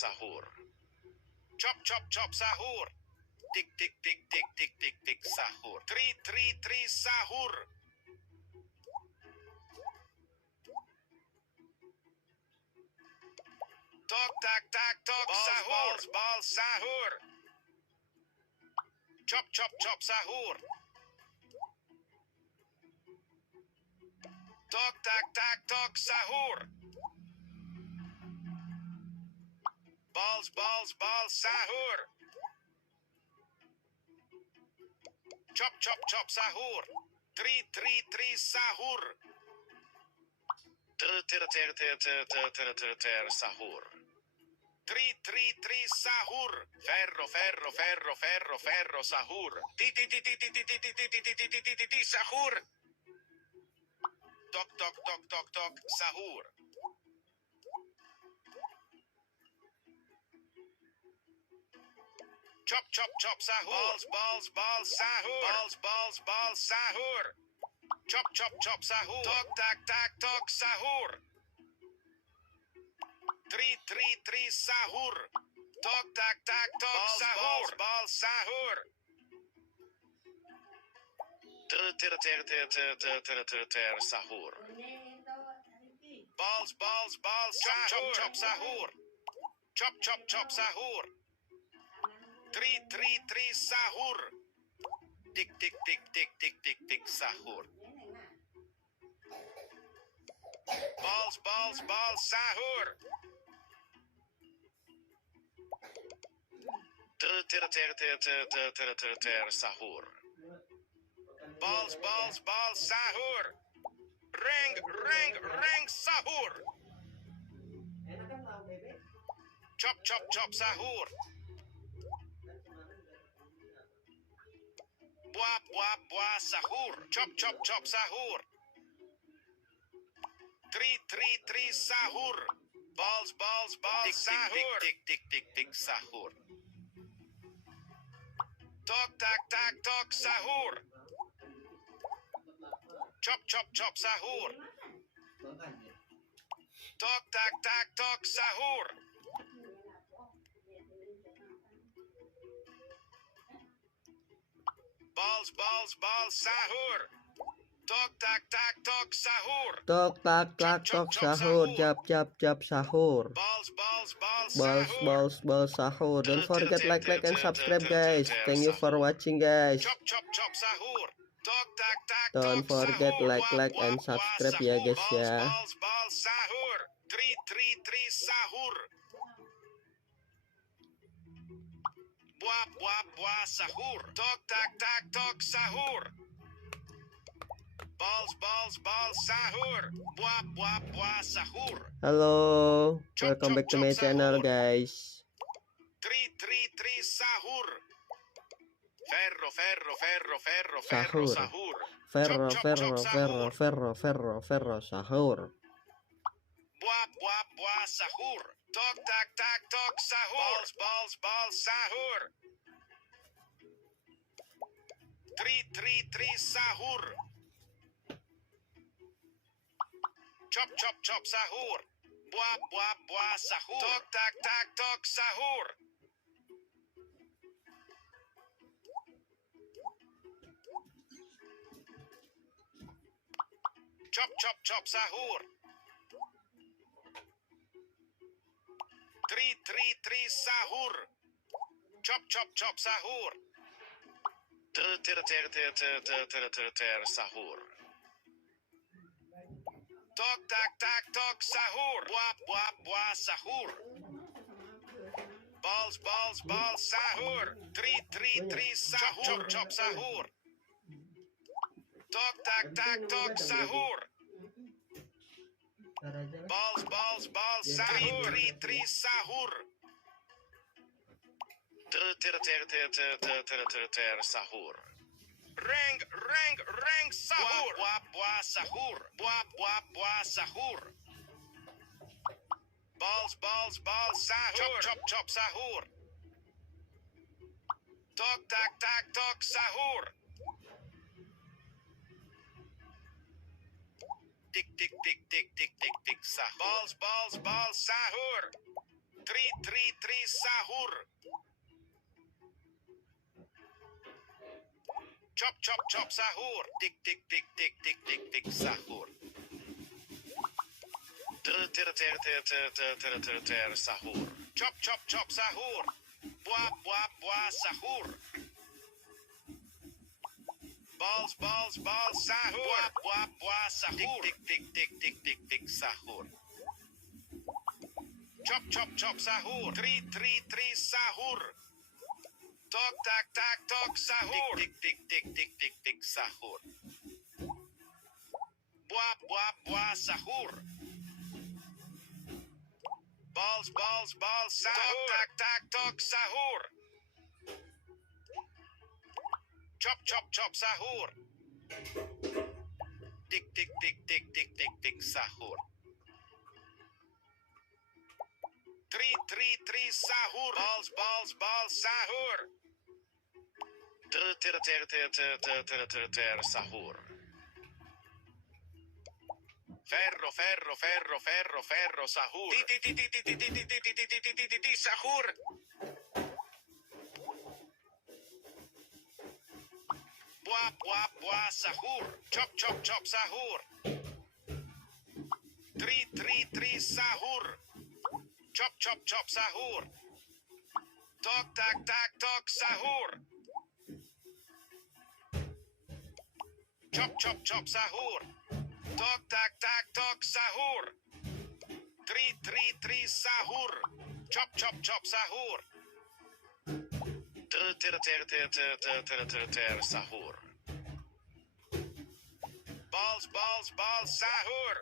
sahur. Chop sahur. Tik tik tik tik tik tik tik sahur. Tri sahur. Tok tak tak tok sahur. Bal sahur. Chop sahur. Tok tak tak tok sahur. Bal sahur. Chop sahur. Tri sahur. Ter sahur. Tri sahur. Ferro sahur. Ti sahur. Tok sahur. Chop sahur. Bal sahur. Bal sahur. Chop sahur. Tok tak tok sahur. Tri sahur. Tok tak tak tok sahur. Bal sahur. Ter sahur. Bal sahur. Chop sahur. Chop sahur. Tri sahur. Tik tik tik tik tik tik tik sahur. Bal sahur. Ter sahur. Bal sahur. Reng sahur. Chop sahur. Buah sahur. Chop sahur. Tri sahur. Bal sahur. Tik sahur. Tok tak tok sahur. Chop sahur. Tok tak tok sahur. Bal sahur. Tok tak tok sahur. Tok tak tak tok sahur. Jap sahur. Bal sahur. Don't forget like and subscribe guys. Thank you for watching guys. Chop sahur. Tok tak Don't forget like and subscribe ya guys ya. Bal sahur. Tri sahur. Buah sahur. Tok tak tok sahur. Bal sahur. Buah sahur. Halo, welcome back to my channel guys. Tri sahur. Ferro Sahur. sahur. Ferro sahur. Buah sahur. Tok tak tok sahur. Bal sahur. Tri sahur. Chop sahur. Buah sahur. Tok tak tok sahur. Chop sahur. Tri sahur. Chop sahur. Ter sahur. Tok tak tok sahur. Buah sahur. Bal sahur. Tri sahur. Chop sahur. Tok tak tok sahur. Bal sahur. Tri sahur. Ter sahur. Reng sahur. Buah sahur. Buah sahur. Balls sahur. Chop sahur. Tok sahur. Tik sahur. Balls sahur. Tri sahur. Chop sahur. Tik sahur. Ter sahur. Chop sahur. Buah sahur. Balls sahur. Buah sahur. Tik sahur. Chop sahur. Tri sahur. Tok sahur. Tik sahur. Buah sahur. Balls sahur. Tok sahur. Chop sahur. Tik sahur. Tri sahur. Balls sahur. Ter sahur. Ferro sahur. Ti sahur. Buah sahur. Chop sahur. Tri sahur. Chop sahur. Tok sahur. Chop sahur. Tok sahur. Tri sahur. Chop sahur. Ter sahur. Balls sahur.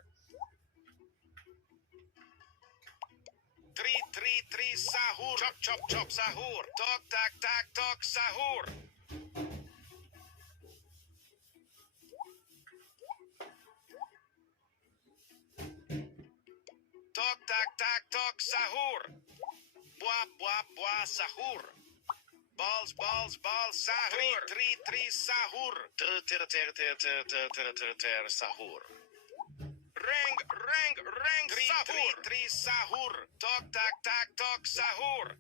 Tri sahur. Chop sahur. Tok sahur. Tok sahur. Buah sahur. Balls sahur. Tri sahur. Ter sahur. Reng sahur. Tri sahur. Tok sahur.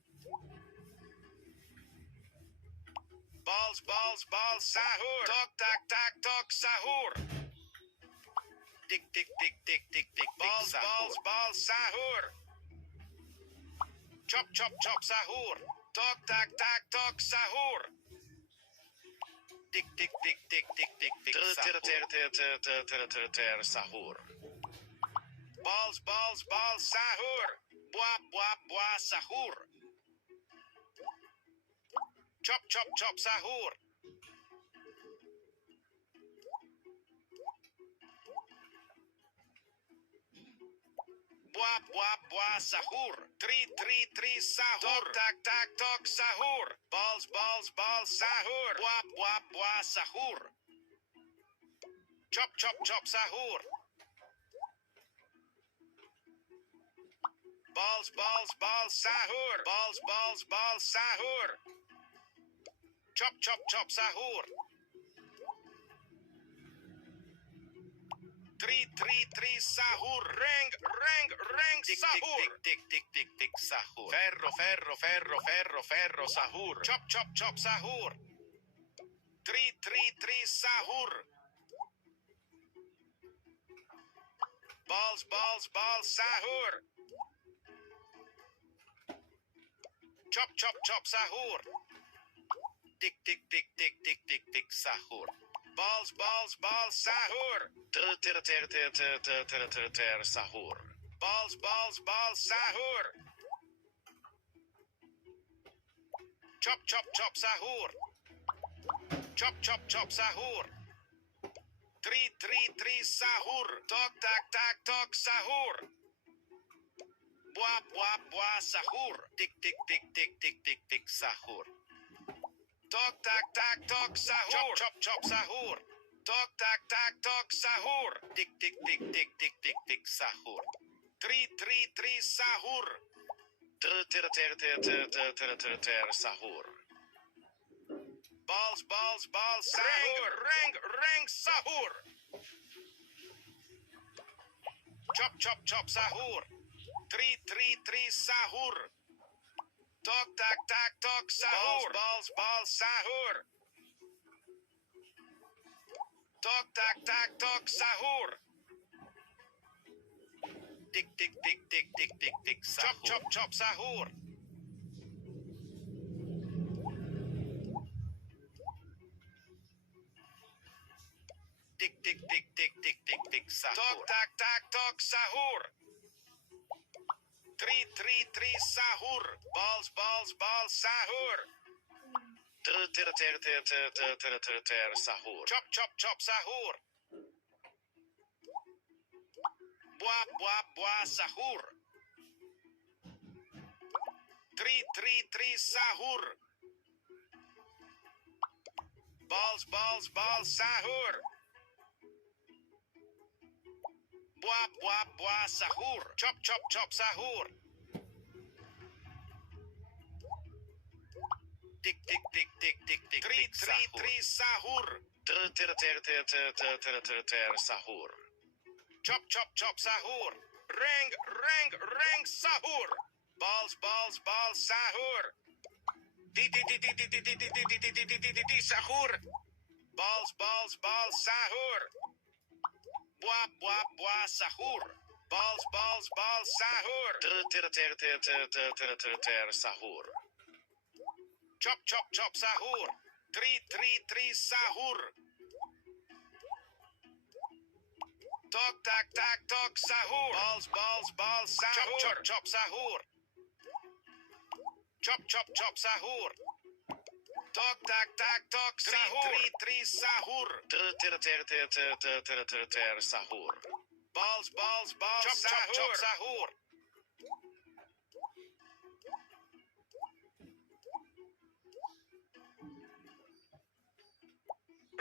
Balls sahur. Tok sahur. Tik balls sahur. Chop sahur. Tok sahur. Tik sahur. Ter sahur. Balls sahur. Buah sahur. Chop sahur. Buah sahur. Tri sahur. Tok sahur. Balls sahur. Buah sahur. Chop sahur. Balls sahur. Balls sahur. Chop sahur. Tri sahur. Reng sahur. Tik sahur. Ferro sahur. Chop sahur. Tri sahur. Balls sahur. Chop sahur. Tik sahur. Balls sahur. Ter sahur. Balls sahur. Chop sahur. Chop sahur. Tri sahur. Tok sahur. Buah sahur. Tik sahur. Tok tak tak tok sahur. Chop chop chop sahur. Tok tak tak tok sahur. Tik tik tik tik tik tik tik sahur. Tri tri tri sahur. Ter ter ter ter ter ter ter ter ter sahur. Balls balls balls sahur. Reng reng sahur. Chop chop chop sahur. Tri tri tri sahur. Tok tak tak tok sahur. Balls balls sahur. Tok tak tak tok sahur. Tik tik tik tik tik tik tik sahur. Chop chop chop sahur. Tik tik tik tik tik tik tik sahur. Tok tak tak tok sahur. Tri tri tri sahur. Balls balls balls sahur. Ter ter ter ter ter ter ter ter ter sahur. Chop chop chop sahur. Buah buah buah sahur. Tri tri tri sahur. Balls balls balls sahur. Buah buah buah sahur. Chop chop chop sahur. Tik tik tik tik tik tik. Tri tri tri sahur. Ter ter ter ter ter ter ter ter ter sahur. Chop chop chop sahur. Reng reng reng sahur. Balls balls balls sahur. Di di di di di di di di di di di di di di di sahur. Balls balls balls sahur. Buah buah buah sahur. Balls balls balls sahur. Ter ter ter ter ter ter ter ter ter sahur. Chop chop chop sahur. Tri tri tri sahur. Tok tak tak tok sahur. Balls balls balls sahur. Chop chop chop sahur. Chop chop chop sahur. Tok tak tak tok sahur. Tri tri sahur. Ter ter ter ter ter ter ter ter ter sahur. Balls balls balls chop sahur. Chop chop sahur.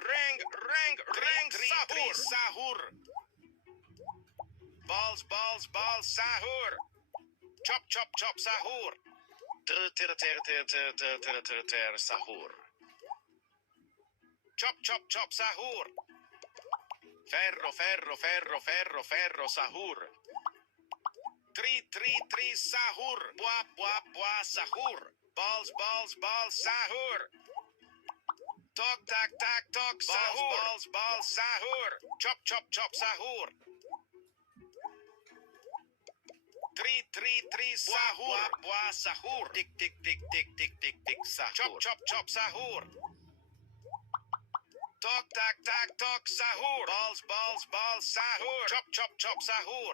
Reng reng reng sahur. Sahur. Balls balls balls sahur. Chop chop chop sahur. Ter ter ter ter ter ter ter ter ter sahur. Chop chop chop sahur. Ferro ferro ferro ferro ferro sahur. Tri tri tri sahur. Buah buah buah sahur. Balls balls balls sahur. Tok tak tak tok sahur. Balls balls sahur. Chop chop chop sahur. Tri tri tri sahur. Buah buah sahur. Tik tik tik tik tik tik tik sahur. Chop chop chop sahur. Tok tak tak tok sahur. Balls balls balls sahur. Chop chop chop sahur.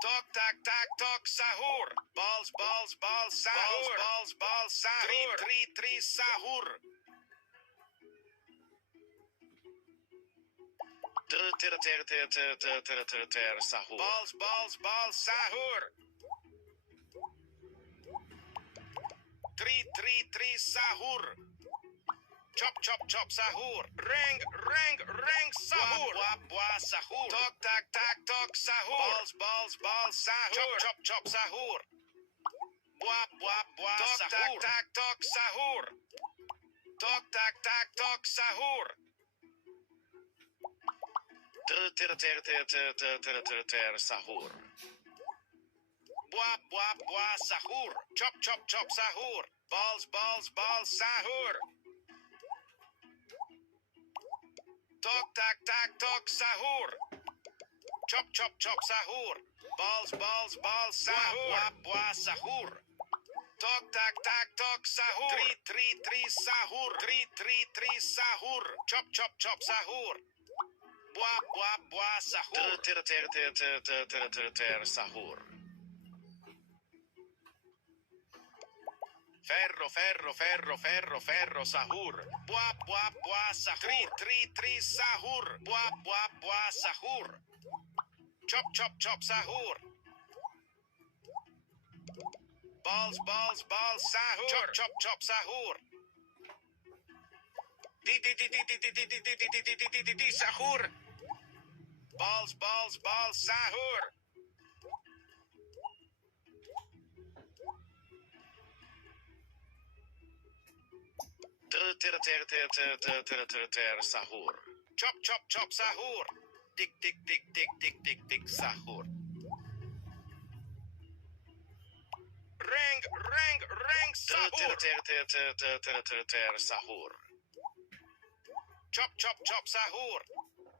Tok tak tak tok sahur. Balls balls balls sahur. Balls balls sahur. Tri tri tri sahur. Ter ter ter ter ter ter ter ter ter sahur. Balls balls balls sahur. Tri tri tri sahur. Chop chop chop sahur. Reng reng reng sahur. Buah buah sahur. Tok tak tak tok sahur. Balls balls balls sahur. Chop chop chop sahur. Buah buah buah sahur. Tok tak tak tok sahur. Tok tak tak tok sahur. Ter ter ter ter ter ter ter ter ter sahur. Buah buah buah sahur. Chop chop chop sahur. Balls balls balls sahur. Tok tak tak tok sahur. Chop chop chop sahur. Balls balls balls sahur. Buah buah sahur. Tok tak tak tok sahur. Tri tri tri sahur. Tri tri tri sahur. Chop chop chop sahur. Buah buah buah sahur. Ter ter ter ter ter ter ter ter sahur. Ferro ferro ferro ferro ferro sahur. Buah buah buah sahur. Tri tri tri sahur. Buah buah buah sahur. Chop chop chop sahur. Balls balls balls sahur. Chop chop chop sahur. Sahur. Balls, sahur. Sahur. Chop, sahur. Tik, sahur. Reng, sahur. Sahur. Chop, sahur.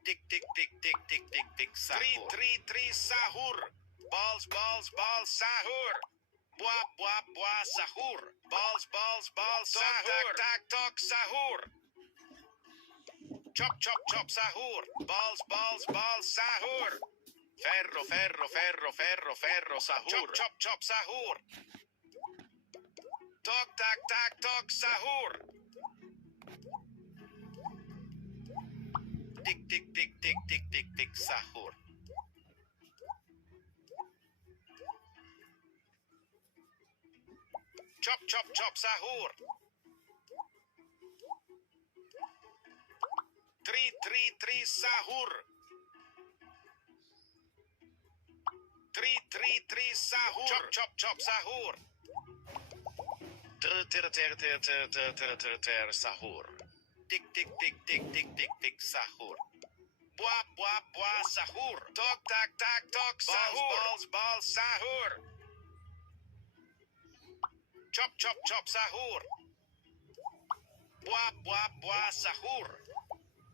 Tik, sahur. Three, sahur. Balls, sahur. Buah, sahur. Balls, sahur. Tak, sahur. Chop, sahur. Balls, sahur. Ferro, sahur. Chop, sahur. Tak, sahur. Tik, sahur. Chop, sahur. Three, sahur. Three, sahur. Chop, sahur. Sahur. Tik, sahur. Buah, sahur. Tak, sahur. Balls, sahur. Chop, sahur. Buah, sahur.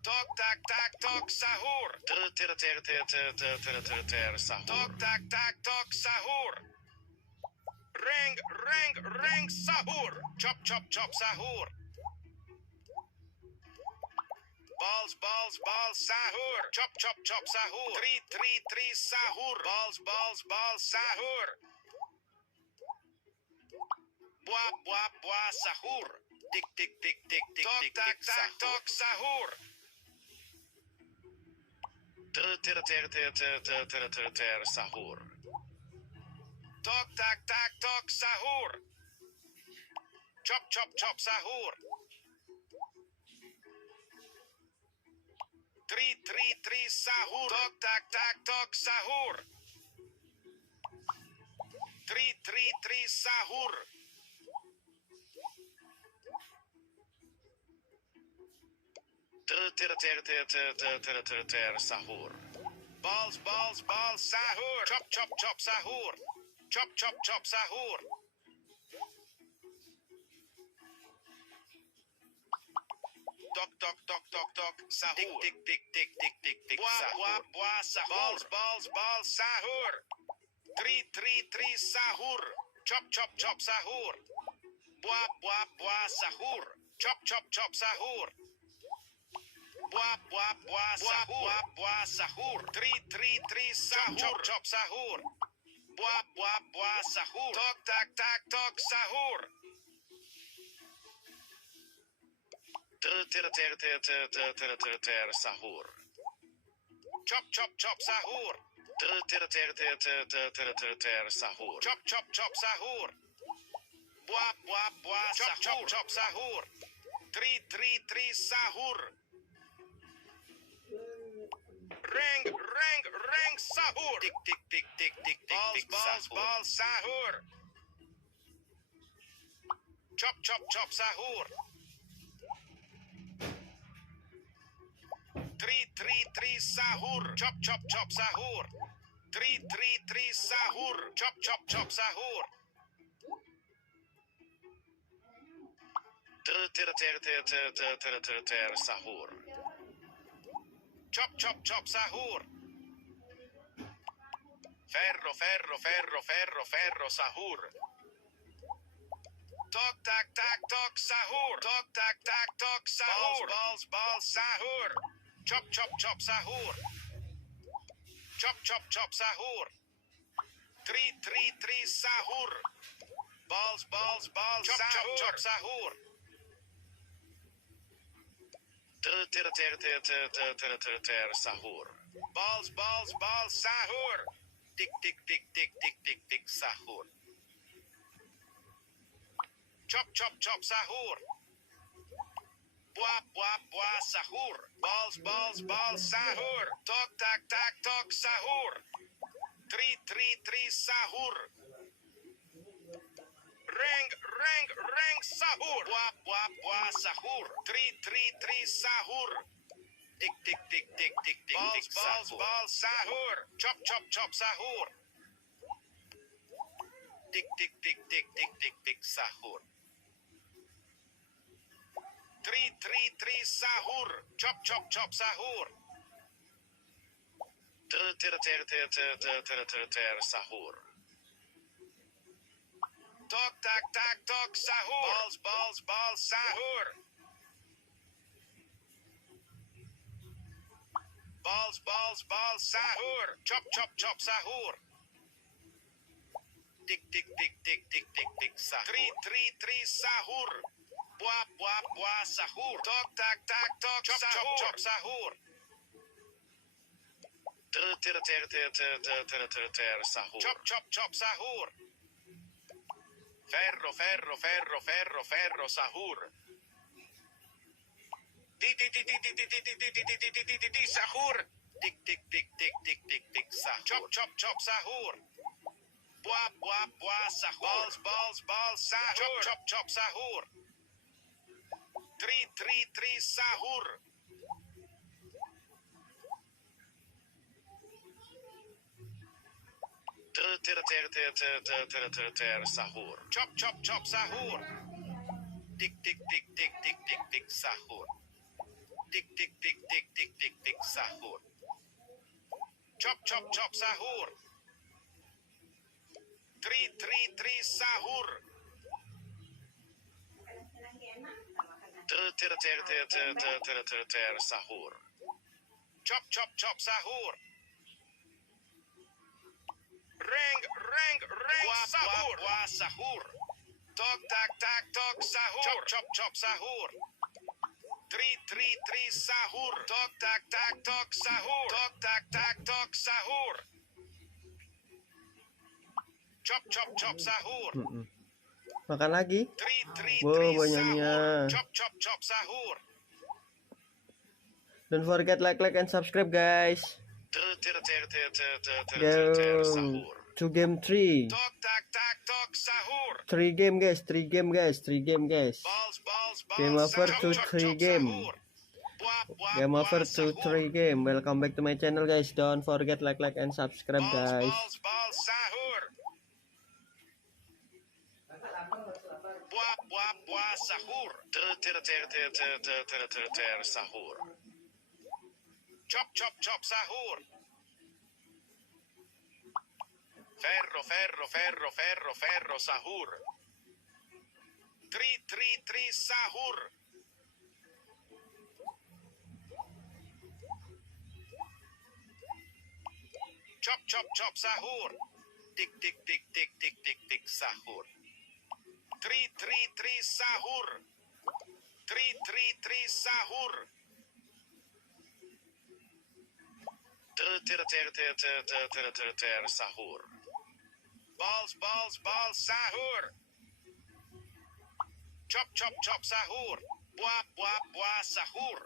Tak, sahur. Sahur. Tak, sahur. Reng, sahur. Chop, sahur. Balls, sahur. Chop, sahur. Three, sahur. Balls, sahur. Buah, sahur. Tik, tak, sahur. Sahur. Tak, sahur. Chop, sahur. Three, sahur. Tak, sahur. Three, sahur. Sahur. Balls, sahur. Chop, sahur. Chop, sahur. Tok, sahur. Tik, buah, sahur. Balls, sahur. Three, sahur. Chop, sahur. Buah, sahur. Chop, sahur. Buah, sahur. Three, sahur. Chop, sahur. Buah, sahur. Tak, sahur. Sahur. Chop, sahur. Sahur. Chop, sahur. Buah, sahur. Chop, sahur. Three, sahur. Reng, sahur. Tik, balls, sahur. Chop, sahur. Three, sahur. Chop, sahur. Three, sahur. Chop, sahur. Sahur. Chop, sahur. Ferro, sahur. Tak, sahur. Tak, sahur. Balls, sahur. Chop, sahur. Chop, sahur. Three, sahur. Balls, sahur. Chop, sahur. Sahur. Balls, sahur. Tik, sahur. Chop, sahur. Buah sahur. Balls sahur. Tok tak sahur. Tri sahur. Reng sahur. Buah sahur. Tri sahur. Tik balls sahur. Chop sahur. Tik sahur. Tri sahur. Chop sahur. Ter sahur. Tok tak sahur. Balls sahur. Balls sahur. Chop sahur. Tik sahur. Tri sahur. Buah sahur. Tok tak chop sahur. Ter sahur. Chop sahur. Ferro sahur. Di sahur. Tik sahur. Chop sahur. Buah sahur. Balls sahur. Chop sahur. Tri sahur. Ter sahur. Chop sahur. Tik sahur. Tik sahur. Chop sahur. Tri sahur. Ter sahur. Chop sahur. Reng sahur. Buah sahur. Tok tak sahur. Chop sahur. Tri sahur. Tok tak sahur. Tok tak sahur. Chop sahur. Makan lagi. Tri Wow, banyaknya. sahur. Chop sahur. Don't forget like and subscribe, guys. Ter Go sahur. to game 3. Tok tak sahur. 3 game, guys. 3 game, guys. 3 game, guys. Balls Game over to 3 game. sahur. Game over Buah to 3 game. Welcome back to my channel, guys. Don't forget like and subscribe, guys. Balls sahur. Buah sahur. Ter sahur. Chop sahur. Ferro sahur. Tri sahur. Chop sahur. Tik sahur. Tri sahur. Tri sahur. Ter sahur. Balls sahur. Chop sahur. Buah sahur.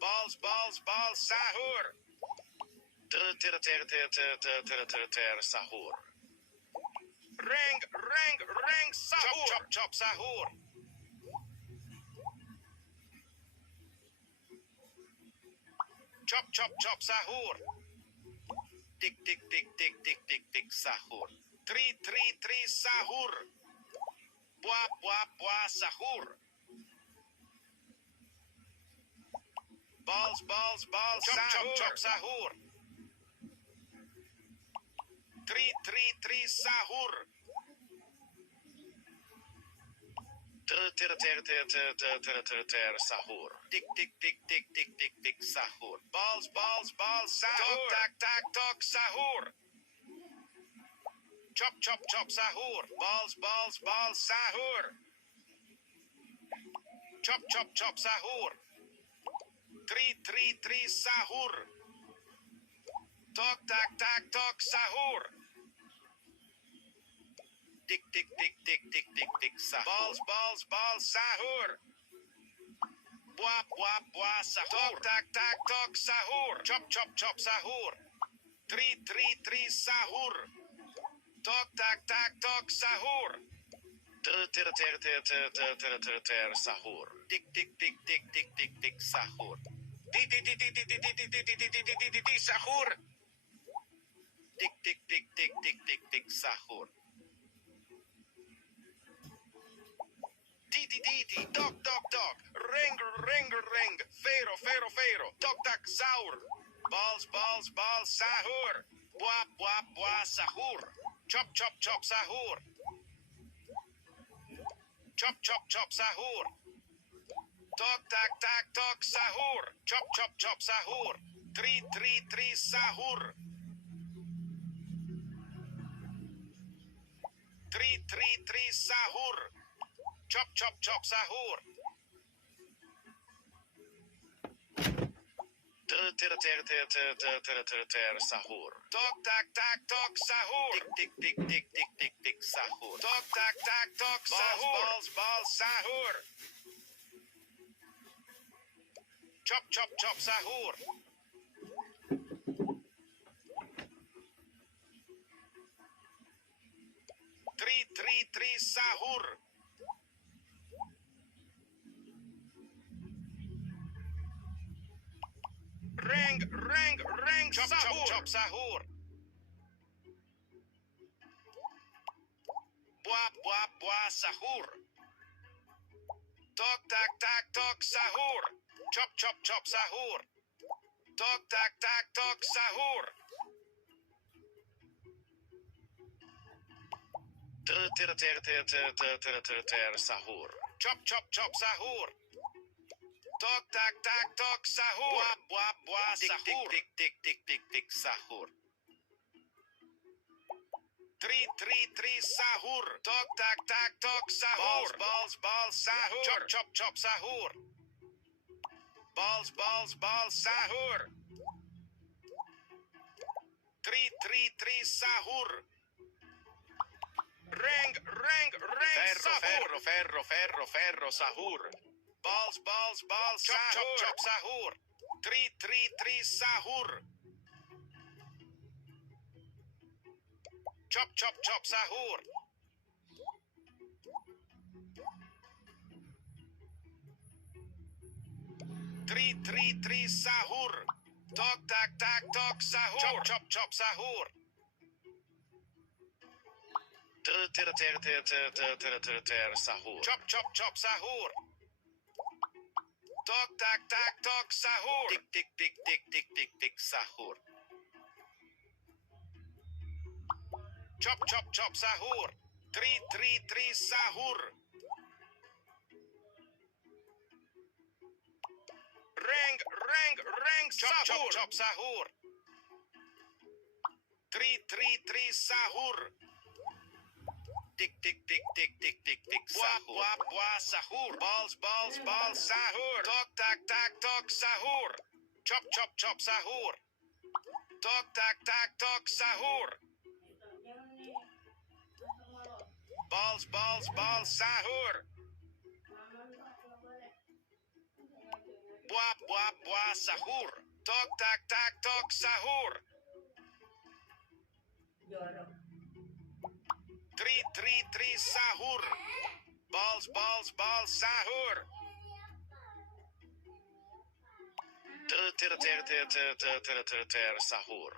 Balls sahur. Ter sahur. Reng sahur. Chop sahur. Chop sahur. Tik sahur. Tri sahur. Buah sahur. Balls sahur. Chop sahur. Tri sahur. Ter sahur. Tik sahur. Balls sahur. Tok sahur. Chop sahur. Balls sahur. Chop sahur. Tri sahur. Tok tak sahur. Tik sahur. Balls sahur. Buah sahur. Tak tak tok sahur. Chop sahur. Tri sahur. Tok tak tak tok sahur. Ter sahur. Tik sahur. Di sahur. Tik sahur. Di dog. Ring. Fero. Tok tak sahur. Balls sahur. Buah sahur. Chop sahur. Chop sahur. Tok tak tok sahur. Chop sahur. Tri sahur. Tri sahur. Chop sahur. Ter sahur. Tok tak tok sahur. Tik sahur. Tok tak tok sahur. Balls sahur. Chop sahur. Tri sahur. Ring sahur. Chop sahur. Buah sahur. Tok tak tok sahur. Chop sahur. Tok tak tok sahur. Ter sahur. Chop sahur. Tok tak tok sahur. Buah sahur. Tik sahur. Tri sahur. Tok tak tok sahur. Balls sahur. Chop sahur. Balls sahur. Tri sahur. Ring sahur. Ferro sahur. Balls sahur. Chop sahur. Tri sahur. Chop sahur. Tri sahur. Tok tak tok sahur. Chop sahur. Ter sahur. Chop sahur. Tok tak tok sahur. Tik sahur. Chop sahur. Tri sahur. Ring sahur. Chop sahur. Tri sahur. Tik sahur. Buah sahur. Balls sahur. Tok tak tok sahur. Chop sahur. Tok tak tok sahur. Balls sahur. Buah sahur. Tok tak tok sahur. Tri sahur. Balls sahur. Ter sahur.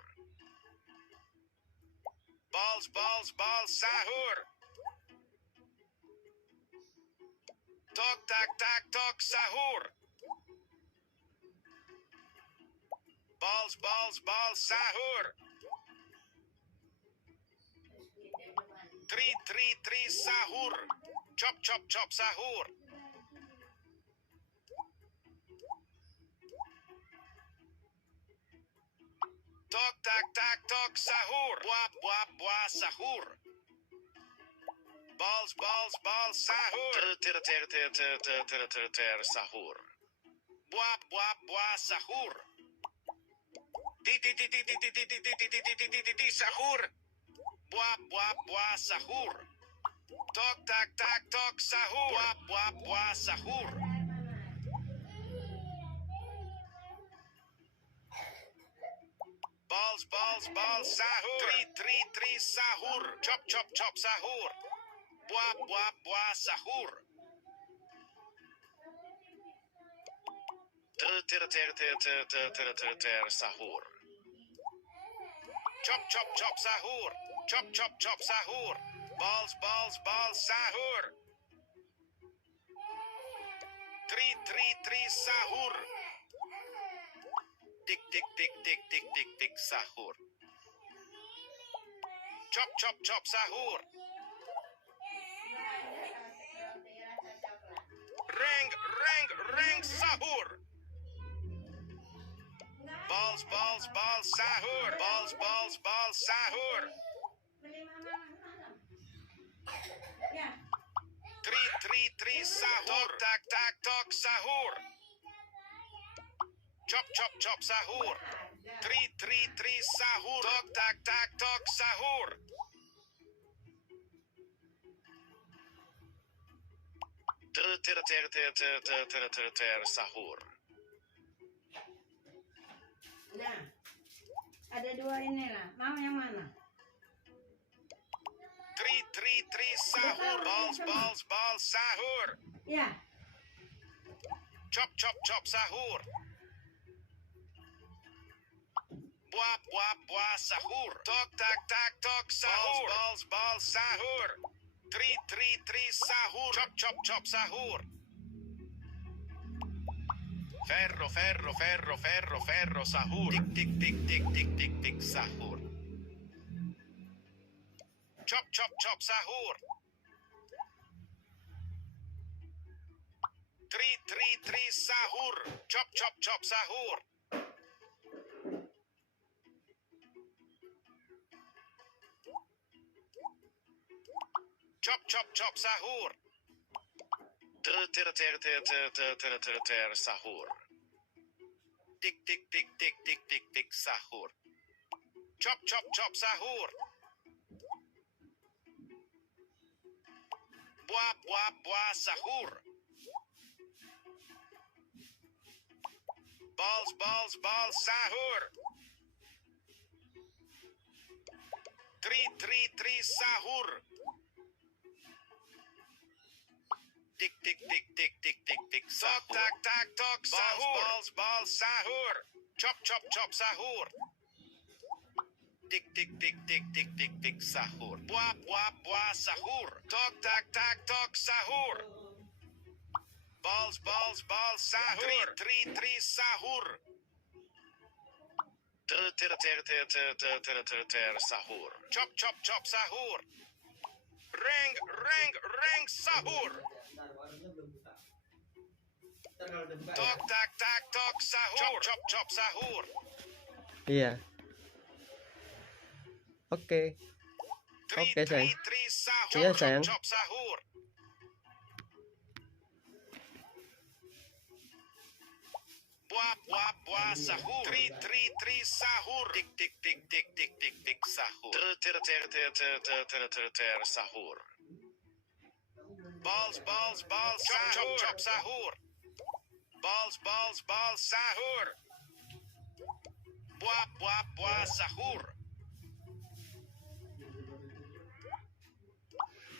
Balls sahur. Tok tak tok sahur. Balls sahur. Tri sahur. Chop sahur. Tok tak tok sahur. Buah sahur. Balls sahur. Ter sahur. Buah sahur. Di sahur. Buah sahur. Tok tak tok sahur. Buah sahur. balls sahur. Tri sahur. Chop sahur. Buah sahur. Ter sahur. Chop sahur. Chop sahur. Balls sahur. Tri sahur. Tik sahur. Chop sahur. Reng sahur. Balls sahur. Balls sahur. Ya. Tri sahur. Tok sahur. Chop sahur. Tri sahur. Tok sahur. Ter sahur. Nah, ada dua ini lah. Mau yang mana? Tri sahur. Balls sahur. Ya. Chop sahur. Buah sahur. Tok sahur. Balls sahur. Tri sahur. Chop sahur. Ferro sahur. Tik sahur. Chop sahur. Tri sahur. Chop sahur. Chop sahur. Ter sahur. Tik sahur. Chop sahur. Buah sahur. Balls sahur. Tri sahur. Tik sahur. Tok sahur. Balls sahur. Chop sahur. Tik sahur. Buah sahur. Tok sahur. Balls sahur. Tri sahur. Ter sahur. Chop sahur. Reng sahur. Tok sahur. Chop sahur. Iya. Oke. Oke, sayang. Tri sahur. Iya, sayang. Chop sahur. Buah sahur. Tri sahur. Tik sahur. Ter sahur. Balls sahur. Chop sahur. Balls sahur. Buah sahur.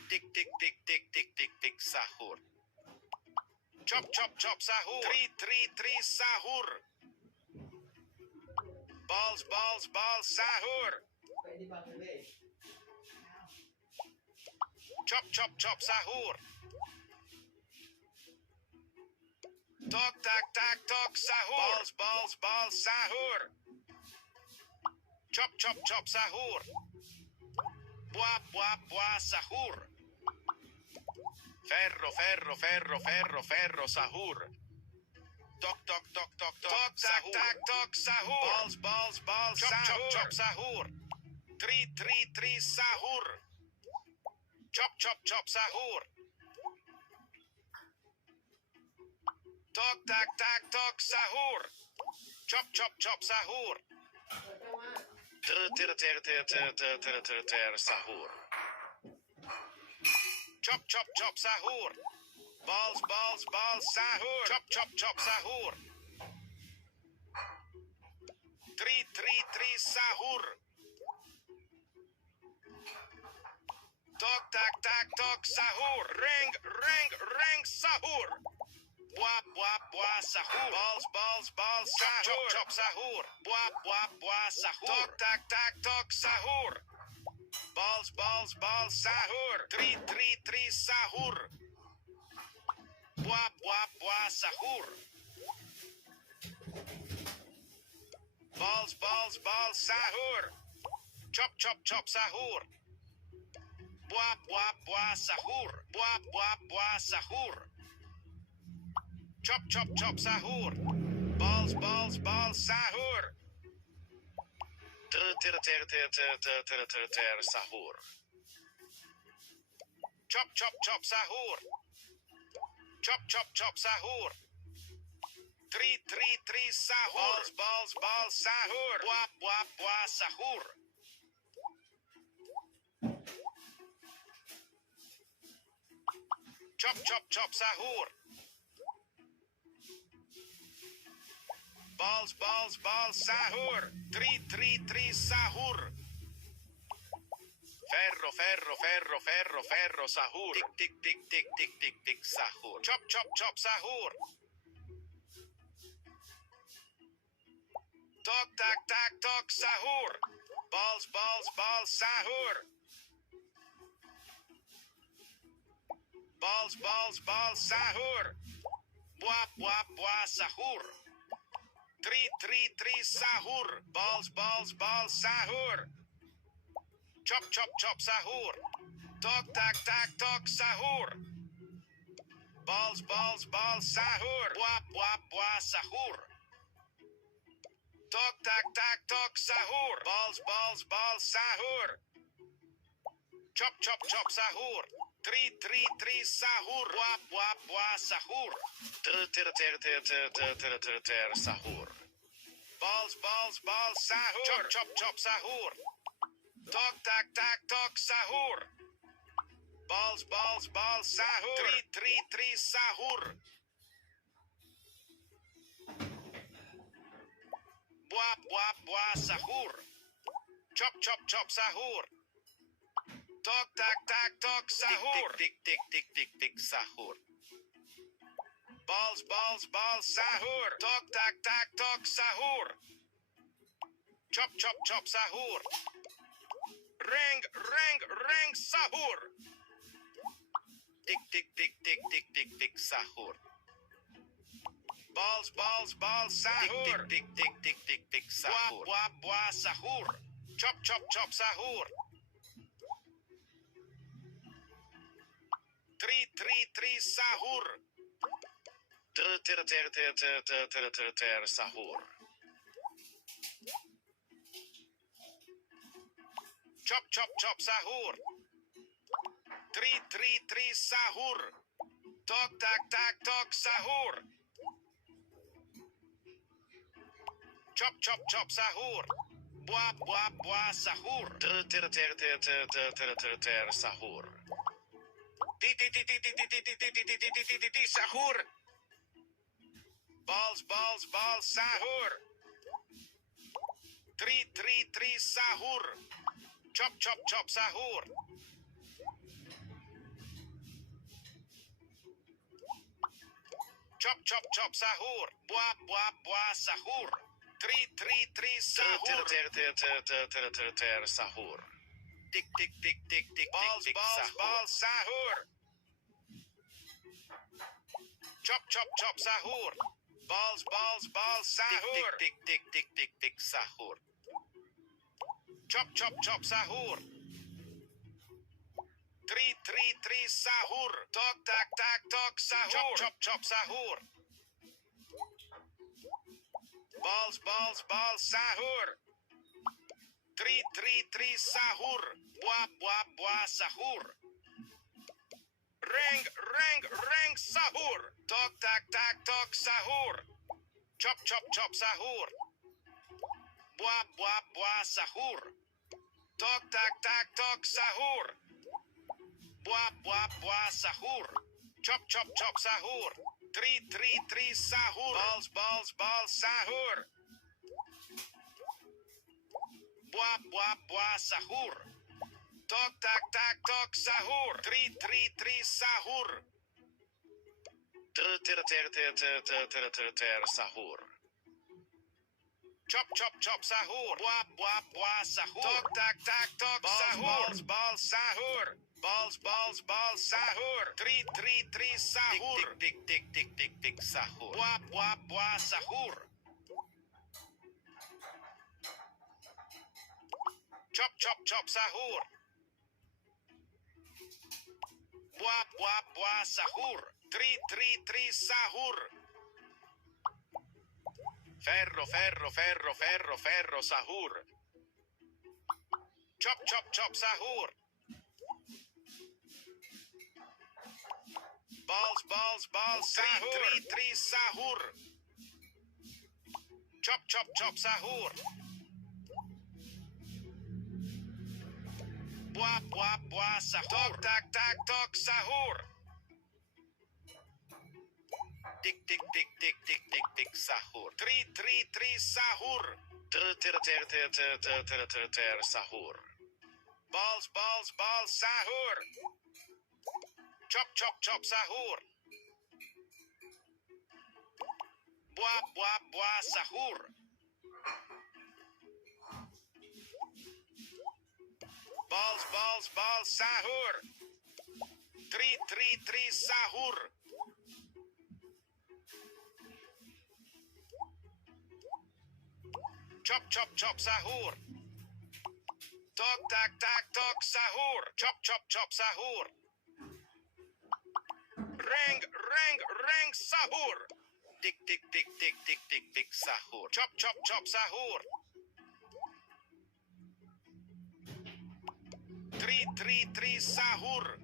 Tik sahur. Chop sahur. Tri sahur. Balls sahur. Chop sahur. Tok sahur. Balls sahur. Chop sahur. Buah sahur. Ferro sahur. Tok sahur. Balls sahur. Chop sahur. Tri sahur. Chop sahur. Tok sahur. Chop sahur. Ter sahur. Chop sahur. Balls sahur. Chop sahur. 3 sahur. Tok tak tak tok sahur. Reng sahur. Buah sahur. Balls sahur. Chop sahur. Buah sahur. Tok tak tak tok sahur. Balls sahur. 3 sahur. Buah sahur. Balls sahur. Chop sahur. Buah sahur. Buah sahur. Chop sahur. Balls sahur. Ter sahur. Chop sahur. Chop sahur. 3 sahur. Balls sahur. Buah sahur. Chop sahur. Balls sahur. 3 sahur. Ferro sahur. Tik sahur. Chop sahur. Tok tak tak tok sahur. Balls sahur. Balls sahur. Buah sahur. 3 sahur. Balls sahur. Chop sahur. Tok tak tak tok sahur. Balls sahur. Buah sahur. Tok tak tak tok sahur. Balls sahur. Chop sahur. 3 sahur. Buah sahur. Ter sahur. Balls sahur. Chop sahur. Tok tak tak tok sahur. Balls sahur. 3 sahur. Buah sahur. Chop sahur. Tok tak tak tok sahur. Tik sahur. Balls sahur. Tok tak tak tok sahur. Chop sahur. Reng sahur. Tik sahur. Balls sahur. Tik sahur. Buah sahur. Chop sahur. 3 sahur. Ter sahur. Chop sahur. 3 sahur. Tok tak tak tok sahur. Chop sahur. Buah sahur. Ter sahur. Ti sahur. Balls sahur. 3 sahur. Chop sahur. Chop sahur. Buah sahur. 3 sahur. Ter sahur. Tik balls sahur. Chop sahur. Balls sahur. Tik sahur. Chop sahur. 3 sahur. Tok tak tak tok sahur. Chop sahur. Balls sahur. 3 sahur. Buah sahur. Reng sahur. Tok tak tak tok sahur. Chop sahur. Buah sahur. Tok tak tak tok sahur. Buah sahur. Chop sahur. 3 sahur. Balls sahur. Buah sahur. Tok tak tak tok sahur. Tri sahur. Ter sahur. Chop sahur. Buah sahur. Tok tak tak tok sahur. Balls sahur. Balls sahur. Tri sahur. Tik sahur. Buah sahur. Chop sahur. Buah sahur. Tri sahur. Ferro sahur. Chop sahur. Balls sahur. Tri sahur. Chop sahur. Buah sahur. Tok tak tok sahur. Tik sahur. Tri sahur. Ter sahur. Balls sahur. Chop sahur. Buah sahur. Balls sahur. Tri sahur. Chop sahur. Tok tak tak tok sahur. Chop sahur. Reng sahur. Tik sahur. Chop sahur. Tri sahur.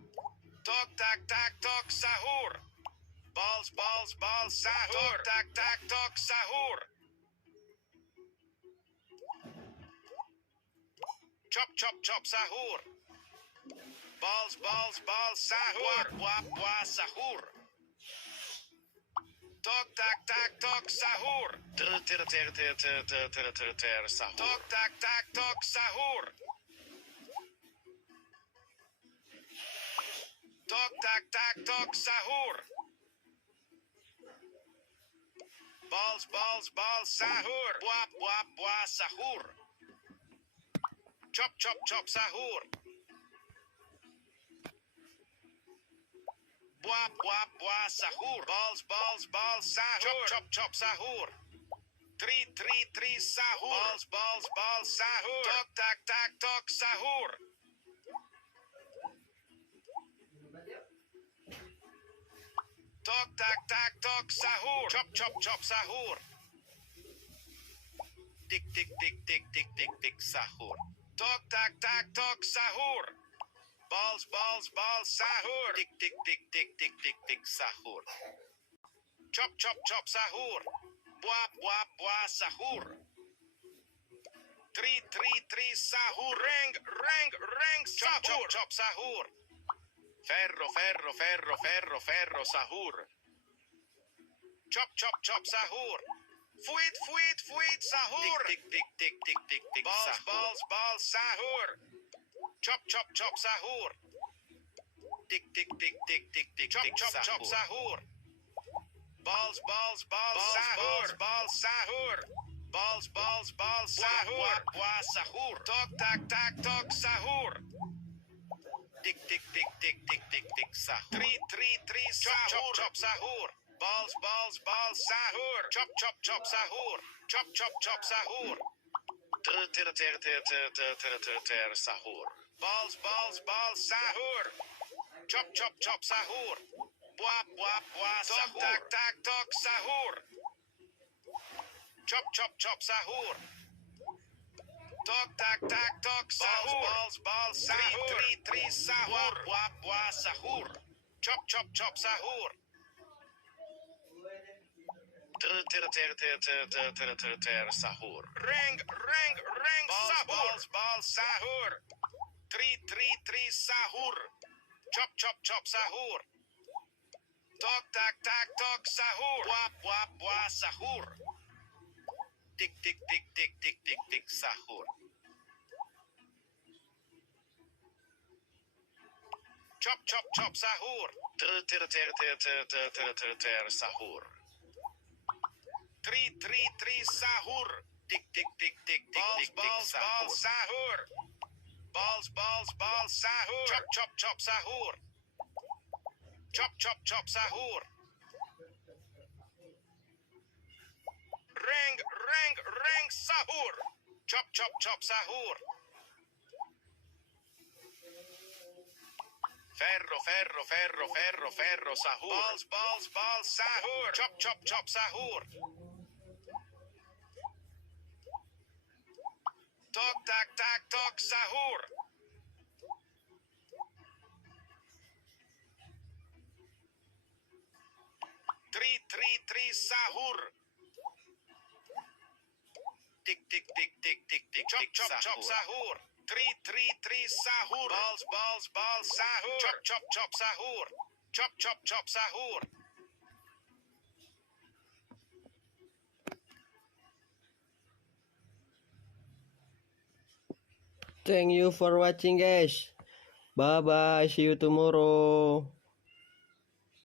Tok tak tak tok sahur. Balls sahur. Tok tak tok sahur. Chop sahur. Balls sahur. Buah sahur. Tok tak tak tok sahur. Ter sahur. Tok tak tak tok sahur. Tok tak tak tok sahur. Balls sahur. Buah sahur. Chop sahur. Buah sahur. Balls sahur. Chop sahur. Tri sahur. Balls sahur. Tok tak tak tok sahur. Tok tak tak tok sahur. Chop sahur. Tik sahur. Tok tak tak tok sahur. Balls sahur. Tik sahur. Chop sahur. Buah sahur. Tri sahur. Reng sahur. Chop sahur. Ferro sahur. Chop sahur. Fuit sahur. Tik balls sahur. Chop sahur. Tik chop sahur. Balls sahur. Balls sahur. Buah sahur. Tok tak tak tok sahur. Tik sahur. Tri sahur. Chop sahur. Balls sahur. Chop sahur. Chop sahur. Ter sahur. Balls sahur. Chop sahur. Buah sahur. Tak tak tok sahur. Chop sahur. Tok tak tak tok sahur. Balls sahur. Tri sahur. Buah sahur. Chop sahur. Ter sahur. Reng sahur. Balls sahur. Tri sahur. Chop sahur. Tok tak tak tok sahur. Buah sahur. Tik sahur. Chop chop chop sahur. Ter sahur. Tri sahur. Tik tik tik tik tik tik tik sahur. Balls sahur. Chop chop chop sahur. Chop chop chop sahur. Reng sahur. Chop chop chop sahur. Ferro sahur. Balls sahur. Chop chop chop sahur. Tok sahur. Tri sahur. Tik tik tik tik tik tik chop chop chop sahur. Tri sahur. Balls sahur. Chop chop chop sahur. Chop chop chop sahur. Thank you for watching guys. Bye bye. See you tomorrow.